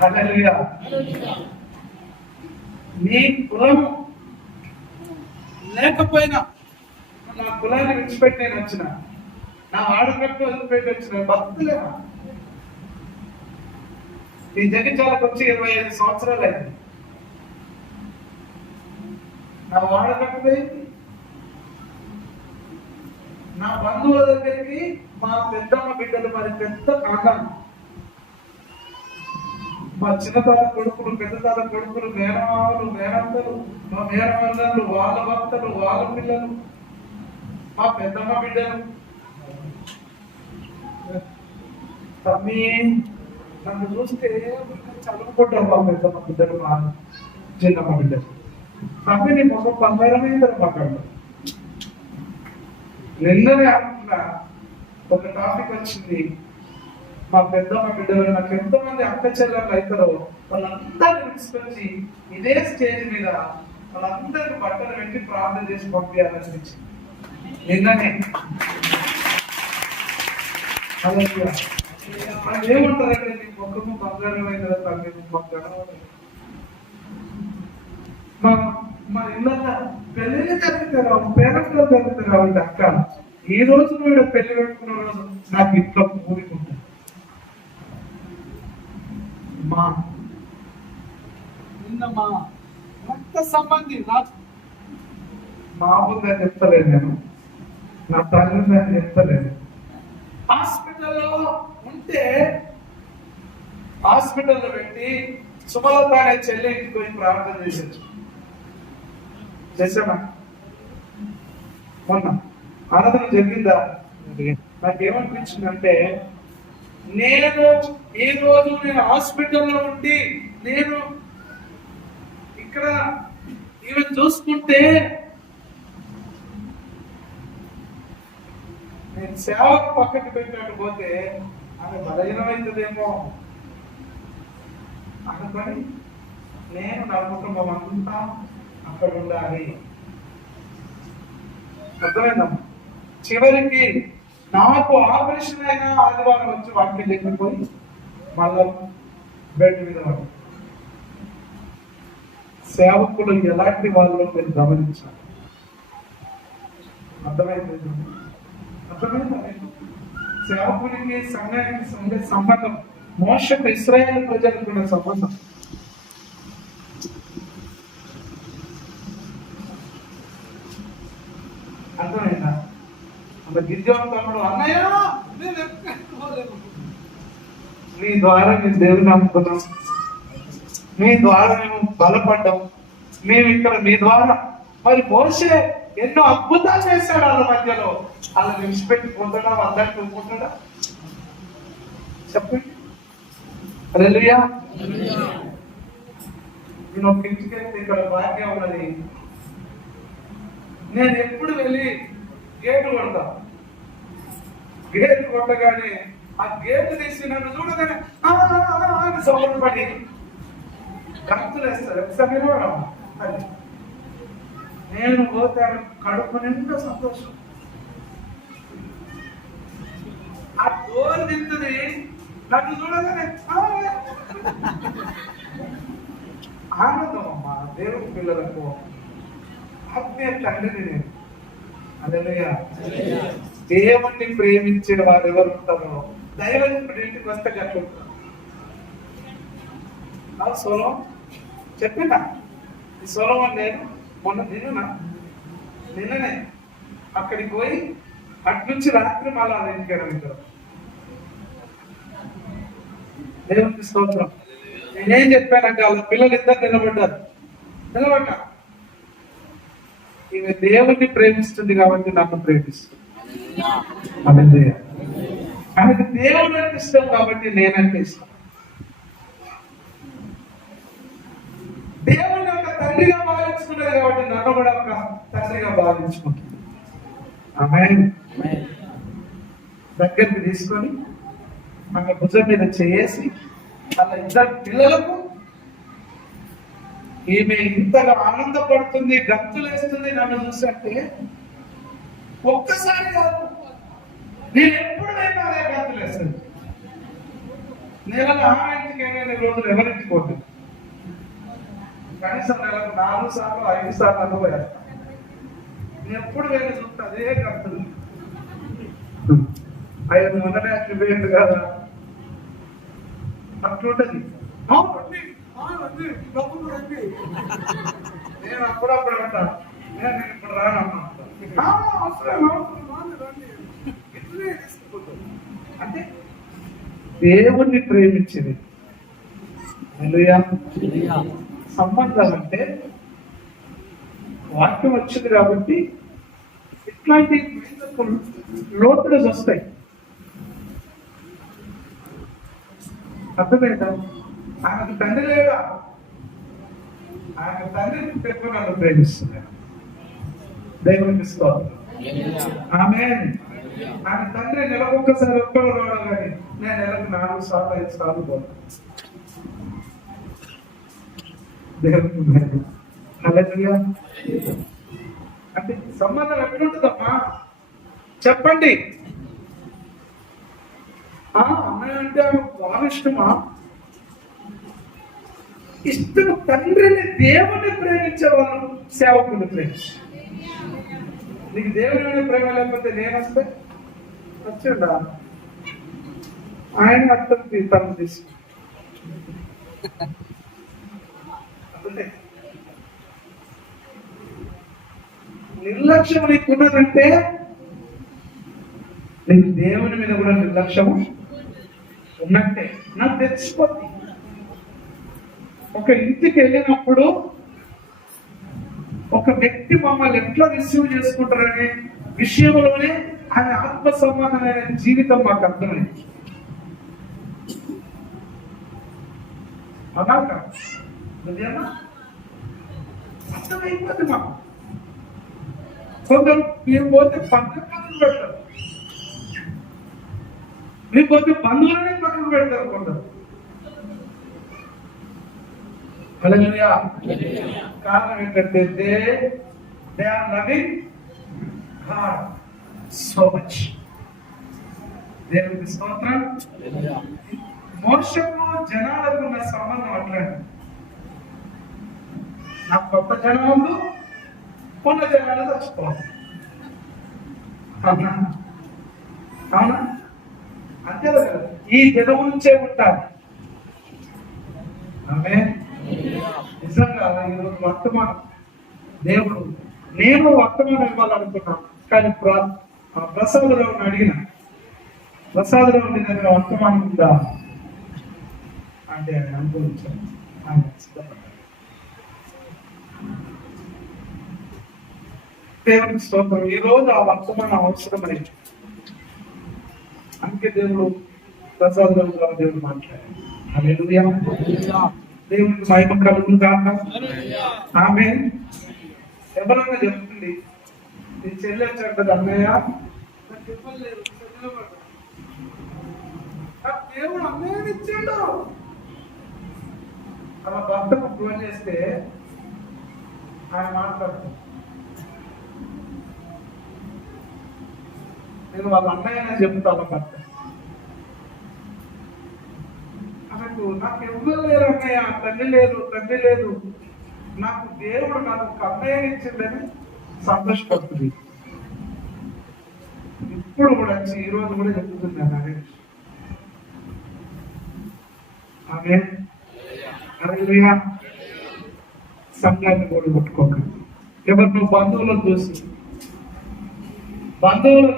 హల్లెలూయా. నీ కులం లేకపోయినా నా కులాన్ని విడిచిపెట్టి నేను వచ్చిన, నా ఆడకట్టు వదిలిపెట్టి వచ్చిన భక్తులేనా? ఈ జగిత్యాలకు వచ్చి 25 సంవత్సరాలు అయింది. నా వాడకట్టు పోయింది. నా బంధువుల దగ్గరికి మా పెద్దమ్మ బిడ్డలు మరి పెద్ద కాకాను, మా చిన్నతాత కొడుకులు, పెద్ద తాత కొడుకులు, మేనమామలు, మేనత్తలు, మా మేనమల్లలు, వాళ్ళ భక్తులు, వాళ్ళ పిల్లలు, మా పెద్దమ్మ బిడ్డలు. తమ్మి నన్ను చూస్తే చదువుకుంటారు మా పెద్దమ్మ బిడ్డలు, మా చిన్నమ్మ బిడ్డలు. తమ్మి నీ మొక్క బంగారమైందని మాట్లాడతారు. నిన్ననే అనుకున్నా ఒక టాపిక్ వచ్చింది. మా పెద్దమ్మ బిడ్డలు నాకు ఎంతమంది అక్క చెల్లెళ్ళు అవుతారో వాళ్ళందరినీ తీసుకొచ్చి ఇదే స్టేజ్ మీద వాళ్ళందరికీ బట్టలు పెట్టి ప్రార్థన చేసి పంపించాలనిపించింది నిన్ననే. మనకి ఏమంటారంటే నీ ముఖము బంగారం అయిన తల్లి బంగారం. మా ఇళ్ళ పెళ్ళిళ్ళు జరుగుతారు, పేరెంట్లో జరుగుతారు. ఆవిడ అక్క ఈ రోజు నువ్వు పెళ్లి పెట్టుకున్న రోజు నాకు ఇంట్లో ఊరుకుంటా. మా నిన్న మా రక్త సంబంధి మామూలుగా చెప్తలేదు, నేను నా తల్లి చెప్తలేదు. హాస్పిటల్లో ఉంటే హాస్పిటల్లో పెట్టి సుమలత అనే చెల్లి ఇంటికి పోయి ప్రార్థన చేసామా? మొన్న ఆరాధన జరిగిందా? నాకేమనిపించిందంటే, నేను ఈ రోజు నేను హాస్పిటల్లో ఉండి నేను ఇక్కడ ఈవెన్ చూసుకుంటే నేను సేవకు పక్కకి పెట్టినట్టు పోతే ఆమె బలహీనమవుతుందేమో అనుకొని నేను నా కుటుంబం అంతా అక్కడ ఉండాలి. అర్థమైందమ్మా? చివరికి నాకు ఆపరేషన్ అయినా ఆదివారం వచ్చి వాటికి లేకపోయి మళ్ళా బెడ్ మీద పడి. సేవకులు ఎలాంటి వాళ్ళు మీరు గమనించాలి. అర్థమైంది? అర్థమైందా? సేవకుడికి సంఘానికి ఉండే సంబంధం మోషకు ఇశ్రాయేలు ప్రజలకు ఉన్న సంబంధం. అర్థమైందా? అంత గిద్యోను తమ్ముడు, అన్నయ్య మీ ద్వారా మేము దేవుని నమ్ముకున్నాం, మీ ద్వారా మేము బలపడ్డాం, మేము ఇక్కడ మీ ద్వారా. మరి మోషే ఎన్నో అద్భుతాలు చేశాడు వాళ్ళ మధ్యలో. వాళ్ళని విడిచిపెట్టి పోతాడా? అందరికి పోతాడా? చెప్పండి. హల్లెలూయా. నేను ఒక ఇంటికి ఇక్కడ భాగ్యం ఉన్నది. నేను ఎప్పుడు వెళ్ళి గేటు కొడతా. గేటు కొట్టగానే ఆ గేటు తీసి నన్ను చూడగానే సౌండ్ పడి గంతులు వేస్తారు. ఒకసారి అది నేను పోతాను, కడుపు నిండా సంతోషం. ఆ డోర్ తింటుంది, నన్ను చూడగానే ఆనందం. అమ్మా దేవుడి పిల్లలకు ఆత్మీయ తండ్రిని నేను. హల్లెలూయా. దేవుణ్ణి ప్రేమించే వారు ఎవరు ఉంటారో దైవజనుడి ఇంటికి వస్తే కట్టుకుంటారు. సోలో చెప్పినా ఈ సోలోమన్ నేను మొన్న నిన్ననే అక్కడికి పోయి అటు నుంచి రాత్రి మళ్ళా ఇంటికి వెళ్తారు. దేవునికి స్తోత్రం. నేనేం చెప్పానంటే వాళ్ళ పిల్లలు ఇద్దరు నిలబడ్డా ఈమె దేవుణ్ణి ప్రేమిస్తుంది కాబట్టి నన్ను ప్రేమిస్తుంది. ఆమెకు దేవుడు అంటే ఇష్టం కాబట్టి నేనంటే ఇష్టం. దేవుని ఒక తండ్రిగా భావించుకున్నది కాబట్టి నన్ను కూడా ఒక తండ్రిగా భావించుకుంటుంది. ఆమేన్. దగ్గరికి తీసుకొని ఆమె భుజం మీద చేసి వాళ్ళ ఇద్దరు పిల్లలకు ఈమె ఇంతగా ఆనందపడుతుంది, గంతులేస్తుంది నన్ను చూసంటే ఒక్కసారి కాదు, నేను ఎప్పుడైనా అదే గంతులేస్తుంది. నెలలో ఆమె ఇంటికి రోజులు ఎవరింటికి పోతుంది. కనీసం నెలకు 4 సార్లు 5 సార్లు అనుభవేస్తాను. నేను ఎప్పుడు వేరే చూస్తే అదే గంతులు. 500 అట్రిబ్యూట్ కదా అట్లుంటది. నేను అప్పుడప్పుడు అంటాను, నేను ఇప్పుడు రానన్నా అంటే దేవుణ్ణి ప్రేమించింది. సంబంధం అంటే వాక్యం వచ్చింది కాబట్టి ఇట్లాంటి లోతులు వస్తాయి. అర్థమైందా? ఆయనకు తండ్రి లేడా? ఆయన తండ్రి ఎక్కువ నన్ను ప్రేమిస్తున్నాడు. దేవునికి స్తోత్రం. ఆమేన్. ఆయన తండ్రి నెలకొక్కసారి ఒక్కరు రావడం కానీ నేను నెలకు 4 సార్లు 5 సార్లు పోతాను. దేవునికి హల్లెలూయా. అంటే సంబంధం ఎట్లుంటుందమ్మా చెప్పండి. అన్నయ్య అంటే బాగా ఇష్టమా? ఇష్టం. తండ్రిని దేవుని ప్రేమించే వాళ్ళు సేవకుని ప్రేమించు. నీకు దేవుని ప్రేమ లేకపోతే నేను వస్తే వచ్చిండా ఆయన అర్థం తను తీసుకు నిర్లక్ష్యం నీకున్నదంటే నీకు దేవుని మీద కూడా నిర్లక్ష్యం ఉన్నట్టే నాకు తెలిసిపోతుంది. ఒక ఇంటికి వెళ్ళినప్పుడు ఒక వ్యక్తి మమ్మల్ని ఎట్లా రిసీవ్ చేసుకుంటారనే విషయంలోనే ఆయన ఆత్మ సంబంధమైన జీవితం మాకు అర్థమైంది. అర్థమైపోతుంది మాకు. కొందరు మీరు పోతే పక్కన పెడతారు, మీరు పోతే బంధువులనే పక్కన పెడతారు కొందరు. హల్లెలూయా. కారణం ఏంటంటే they are loving God so much. దేవునికి స్తోత్రం. మోషకు జనాలకు ఉన్న సంబంధం అట్లాంటి. నాకు కొత్త జనాలు కొన్న జనాలు చచ్చిపోవాలి. అవునా? అంతే కదా. ఈ జనం నుంచే ఉంటారు. ఆమె నిజంగా ఈరోజు వర్తమానం దేవుడు నేను వర్తమానం ఇవ్వాలనుకున్నాను కానీ ప్రసాదరావుని అడిగిన ప్రసాదరావు నీ దగ్గర వర్తమానం ఉందా అంటే ఆయన అనుభవించాను. దేవునికి స్తోత్రం. ఈ రోజు ఆ వర్తమానం అవసరమని అందుకే దేవుడు ప్రసాదరావు గారు దేవుడు మాట్లాడారు. హల్లెలూయా. దేవునికి మహిమ కలుగును గాక. ఆమేన్. ఎవరన్నా చెప్తుంది నీ చెల్లి వచ్చాడు అన్నయ్య నాకు ఇవ్వలేదు, దేవుడు అన్నయ్యని ఇచ్చాడు. అలా భర్తకు ఫోన్ చేస్తే ఆయన మాట్లాడుతుంది, నేను వాళ్ళ అన్నయ్యనే చెప్తాను. భర్త నాకు ఎవ్వరు లేరు అన్నయ్య, తల్లి లేదు, నాకు దేవుడు నాకు ఒక అన్నయ్య ఇచ్చిందని సంతోషపడుతుంది. ఇప్పుడు కూడా వచ్చి ఈ రోజు కూడా చెప్తున్నాను ఆమె హల్లెలూయా. సంఘాన్ని కూడా కొట్టుకోకండి. ఎవరు నువ్వు బంధువులను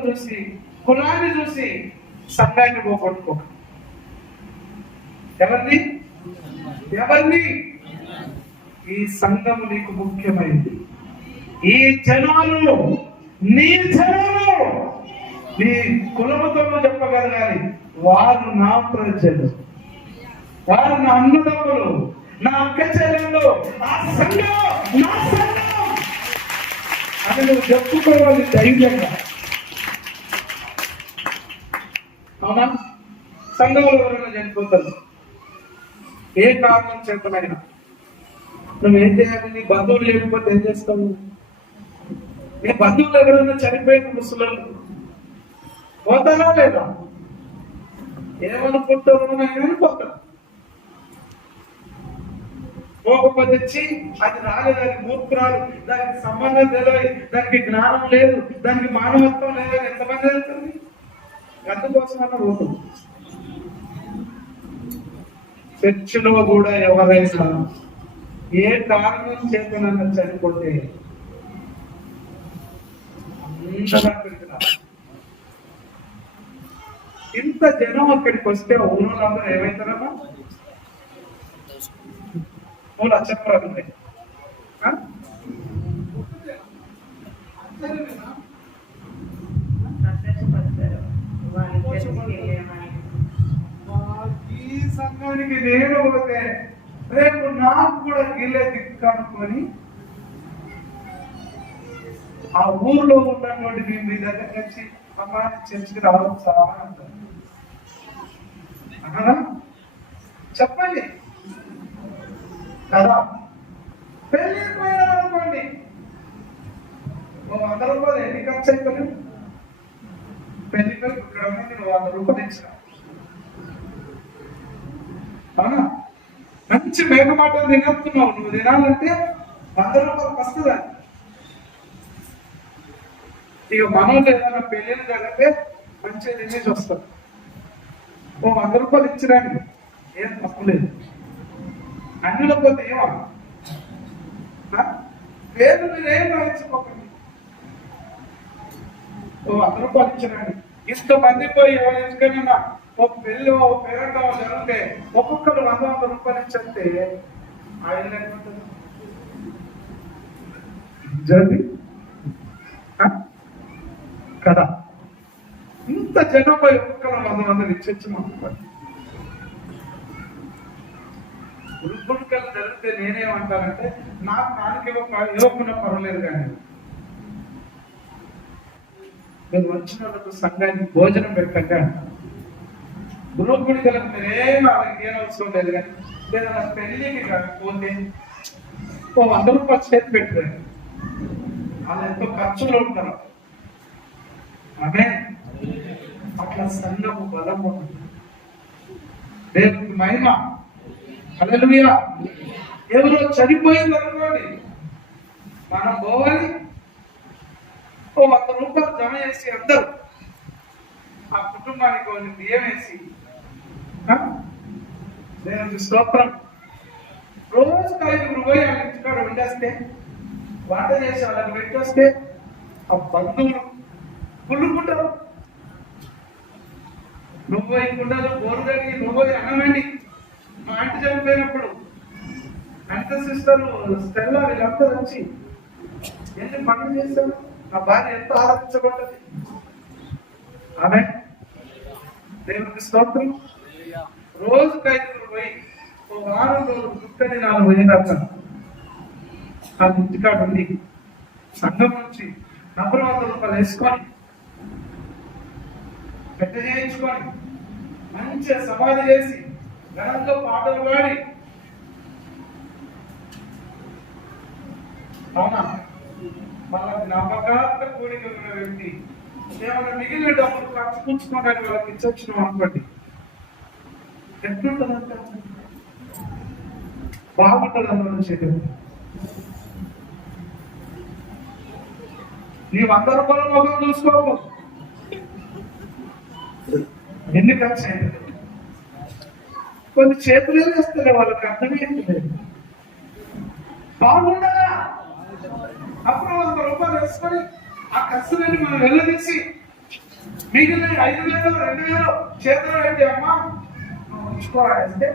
చూసి కులాన్ని చూసి సంఘాన్ని పోగొట్టుకోక. ఎవరిని ఈ సంఘం నీకు ముఖ్యమైనది. ఈ జనాలు నీ కులముతో చెప్పగలరు కానీ వారు నా ప్రజలు, వారు నా అన్నదమ్ములు, నా అక్క చెల్లెళ్ళు, ఆ సంఘం నా సంఘం అని నువ్వు చెప్పుకోవాలి ధైర్యంగా. అవునా? సంఘంలో ఎవరైనా చనిపోతారు, ఏ కారణం చేతనైనా నువ్వేం చేయాలి? నీ బంధువులు లేకపోతే ఏం చేస్తావు? నీ బంధువులు ఎవరైనా చనిపోయిన ముసలు పోతారా లేదా? ఏమనుకుంటారు? పోతారు. పోకపోతే తెచ్చి అది రాలేదు, అది మూర్ఖురాలు, దానికి సంబంధం తెలియదు, దానికి జ్ఞానం లేదు, దానికి మానవత్వం లేదని ఎంతమంది వెళ్తుంది? అందుకోసమన్నా పోతుంది. చర్చిలో కూడా ఎవరైనా ఏ కారణం చేతనన్నా చనిపోతే ఇంత జనం అక్కడికి వస్తే ఊళ్ళందరూ ఏమైతారమ్మా? ఊళ్ళు అచ్చప్రాలు ఈ సంఘానికి నేను పోతే రేపు నాకు కూడా గీలే దిక్కు అనుకొని ఆ ఊర్లో ఉన్నటువంటి మేము మీ దగ్గర వచ్చి అమ్మా చర్చికి రావడం చాలా అంటారు. చెప్పండి కదా. పెళ్లి పోయినా అనుకోండి, 100 రూపాయలు ఎన్ని ఖర్చు అయిపోయి పెళ్లి పోయి ఇక్కడ 100 రూపాయలు ఇచ్చిన. అవునా? మంచి మేకమాటలు తినేస్తున్నావు. నువ్వు తినాలంటే 100 రూపాయలకు వస్తుందా? ఇక మనోళ్ళు ఏదైనా పెళ్ళిళ్ళు జరిగితే మంచిగా తినేసి వస్తారు. 100 రూపాయలు ఇచ్చిరాండి, ఏం తప్పులేదు. అన్నిలో పోతే ఏమో పేరు మీరేం రాయించుకోకండి. 100 రూపాయలు ఇచ్చిరండి. ఇంతమంది పోయి ఎవరు ఎందుకన్నా ఒక పెళ్ళి ఓ పేరంటం జరిగితే ఒక్కొక్కరు 100 రూపాయలు ఇచ్చేస్తే ఆయన లేకపోతుంది కదా. ఇంత జనం పోయి ఒక్కొక్కరు 100 ఇచ్చేచ్చు. ఉరుకుడుకలు జరిగితే నేనేమంటానంటే నాకు ఇవ్వకుండా పర్వాలేదు, కానీ మీరు వచ్చిన వాళ్ళకు సంఘానికి భోజనం పెట్టంగా. గురుకుడికలకు మీరేం వాళ్ళకి ఏం అవసరం లేదు, కానీ ఏదైనా పెళ్లికి కాకపోతే 100 రూపాయలు చేతి పెట్టారు. వాళ్ళు ఎంతో ఖర్చులో ఉంటారు. అదే అట్లా సంఘము బలం ఉంటుంది. దేవునికి మహిమ. హల్లెలూయా. ఎవరో చనిపోయింది అనుకోండి, మనం పోవాలి 100 రూపాయలు జమ చేసి అందరూ ఆ కుటుంబానికి కొన్ని బియ్యం వేసి, దేవునికి స్తోత్రం, రోజుకు 5 రూపాయలు వాళ్ళ ఇంటికాడ వండేస్తే, వంట చేసి వాళ్ళకి పెట్టేస్తే ఆ బంధువులు కుళ్ళుకుంటారు. నువ్వు కుండలు బోరుగడిగి నువ్వు అన్నమండి. మా ఆంటీ చనిపోయినప్పుడు అంత సిస్టర్ స్టెల్లా వీళ్ళందరూ వచ్చి ఎన్ని పనులు చేశారు. నా భార్య ఎంతో ఆలోచించబడ్డది. ఆమె దేవునికి స్తోత్రం. రోజుకు 5 పోయి 1 వారం రోజులు గుట్టని 4 పోయినాక ఆ ఇంటికాడు ఉండి సంఘం నుంచి 100 రూపాయలు వేసుకొని పెట్ట చేయించుకొని మంచిగా సమాధి చేసి గణంతో పాటలు పాడి, అవునా, మళ్ళా జ్ఞాపకార్థ కోరిక ఉన్న వ్యక్తి ఏమైనా మిగిలిన డబ్బులు ఖర్చు పుచ్చుకోవడానికి వాళ్ళకి ఇచ్చొచ్చినాం అనుకోండి, ఎట్లుంటుందంటే బాగుంటుంది అన్న చేయడం. నీ 100 రూపాయల ముఖం చూసుకోకు, ఎందుకని చేయలేదు? కొన్ని చేతులే వేస్తారు, వాళ్ళకి అర్థమే లేదు. బాగుండదా? అప్పుడు 100 రూపాయలు వేసుకొని ఆ ఖర్చులని మనం వెళ్ళదీసి మిగిలిన 5,000 2,000 చేతులు అయితే అమ్మా ఉంచుకోవాలంటే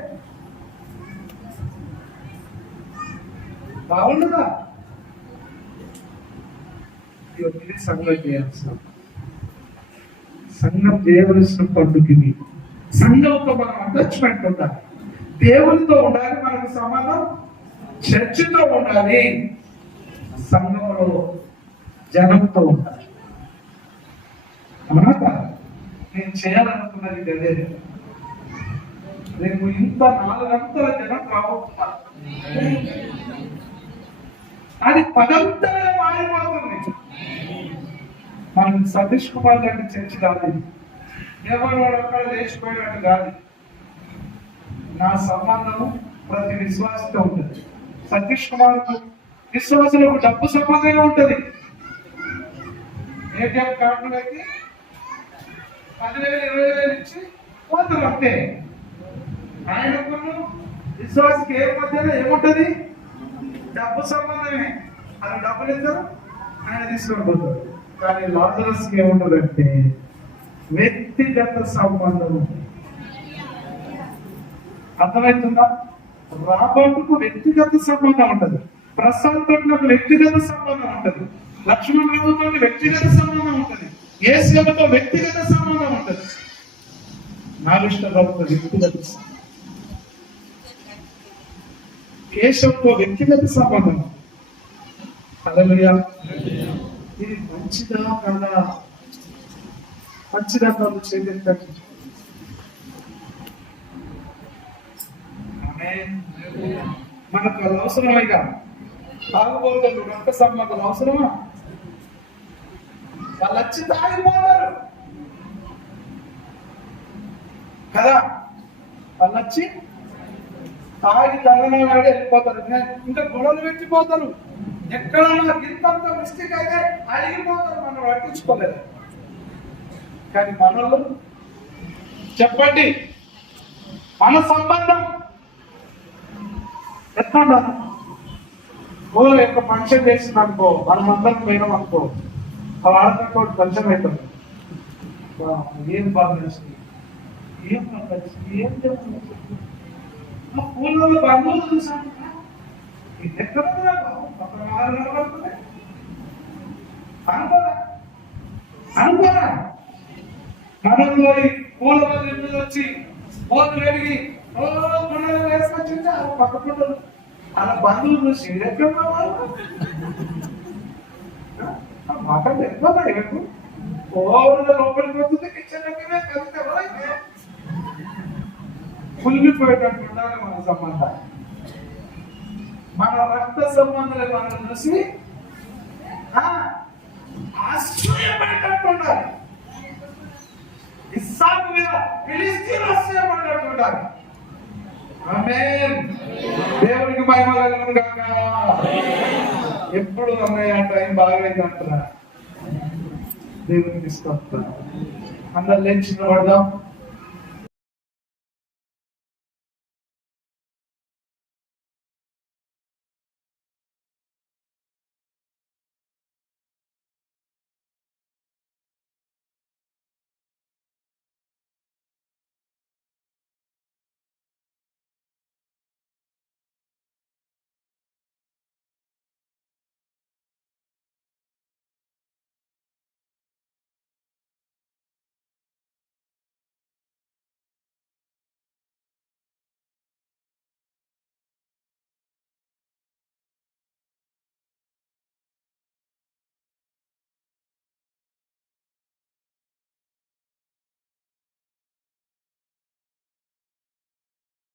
బాగుండదా? ఇది సంఘం చేయాల్సిన, సంఘం చేయవలసిన పండుగని. సంఘంతో మనం అటాచ్మెంట్ ఉండాలి, దేవునితో ఉండాలి, మనకు సంబంధం చర్చితో ఉండాలి, సంఘంలో జనంతో ఉండాలి. అన్నమాట నేను చేయాలనుకున్నది అదే. రేపు ఇంత 4 గంటల జనం రాబోతున్నారు, అది 10 గంటలుగా మారిపోతుంది. మనం సతీష్ కుమార్ గారి చర్చ కాదు, ఎవరు అక్కడ లేచిపోయినట్టు కాదు. నా సంబంధము ప్రతి విశ్వాసంతో ఉంటుంది. సతీష్ కుమార్ విశ్వాసులకు డబ్బు సంబంధంగా ఉంటుంది. ఏటీఎం కార్డు పెట్టి 10,000 20,000 ఇచ్చి పోతారు అంతే. ఆయనకు విశ్వాసకి ఏ మధ్యలో ఏముంటది? డబ్బు సంబంధమే. అది డబ్బులు ఇద్దరు ఆయన తీసుకొని పోతారు. కానీ లాజరస్కి ఏముంటదంటే వ్యక్తిగత సంబంధం. అర్థమవుతుందా? రాబట్టుకు వ్యక్తిగత సంబంధం ఉంటది, ప్రశాంతకు వ్యక్తిగత సంబంధం ఉంటది, లక్ష్మణ్ రావుతో వ్యక్తిగత సంబంధం ఉంటది, యేసుతో వ్యక్తిగత సంబంధం ఉంటది, నాగేశ్వరరావుతో వ్యక్తిగత సంబంధం, కేశవ్తో వ్యక్తిగత సంబంధం. హల్లెలూయా. ఇది మంచిదా కాదా? మంచిదా కాదు? చేయండి. మనకు అది అవసరమైగా? తాగుబోతులు రక్త సంబంధాలు అవసరమా? వాళ్ళు వచ్చి తాగిపోతారు కదా, వాళ్ళు వచ్చి తాగి తల్లనాడు వెళ్ళిపోతారు, ఇంకా గొడవలు పెట్టిపోతారు. ఎక్కడన్నా ఇంతంత మిస్టేక్ అయితే అడిగిపోతారు, మనం పట్టించుకోలేదు. కానీ మనలో చెప్పండి, మన సంబంధం ఎట్లా ఉండాలి? ఊళ్ళో యొక్క ఫంక్షన్ చేసింది అనుకో, మనం అందరం పోయినాం అనుకో, ఆ ఆడకంటే ఫంక్షన్ అవుతుంది. ఏం బాగా నచ్చింది, ఏం బాగా నచ్చింది, ఏం చెప్పండి. ఊళ్ళో బంధువులు చూసాను, ఇది ఎక్కడ అనుకోరా? మనలో ఈ పూల వాళ్ళు వచ్చి పోతు వెలిగి వేసుకొచ్చింది పక్క పిల్లలు అలా బంధువులు చూసి ఎక్కడ మాట్లాడు ఎక్కువ ఓవర్ లోపలికి వస్తుంది. కిచెన్ కలిస్తే కుళ్ళిపోయేటట్టు ఉండాలి మన సంబంధాలు. మన రక్త సంబంధాలు మనం చూసి ఆశ్చర్యపడేటట్టు ఉండాలి. ఇస్సాకు మీద ఫిలిష్తీయులు ఆశ్చర్యపడేటట్టు ఉండాలి. ఆమేన్. దేవునికి మహిమ కలుగును గాక. ఎప్పుడు అన్నయ్య టైం బాగలేదు అంటున్నా, దేవునికి ఇష్టం. అందరు లేచి నిలబడదాం.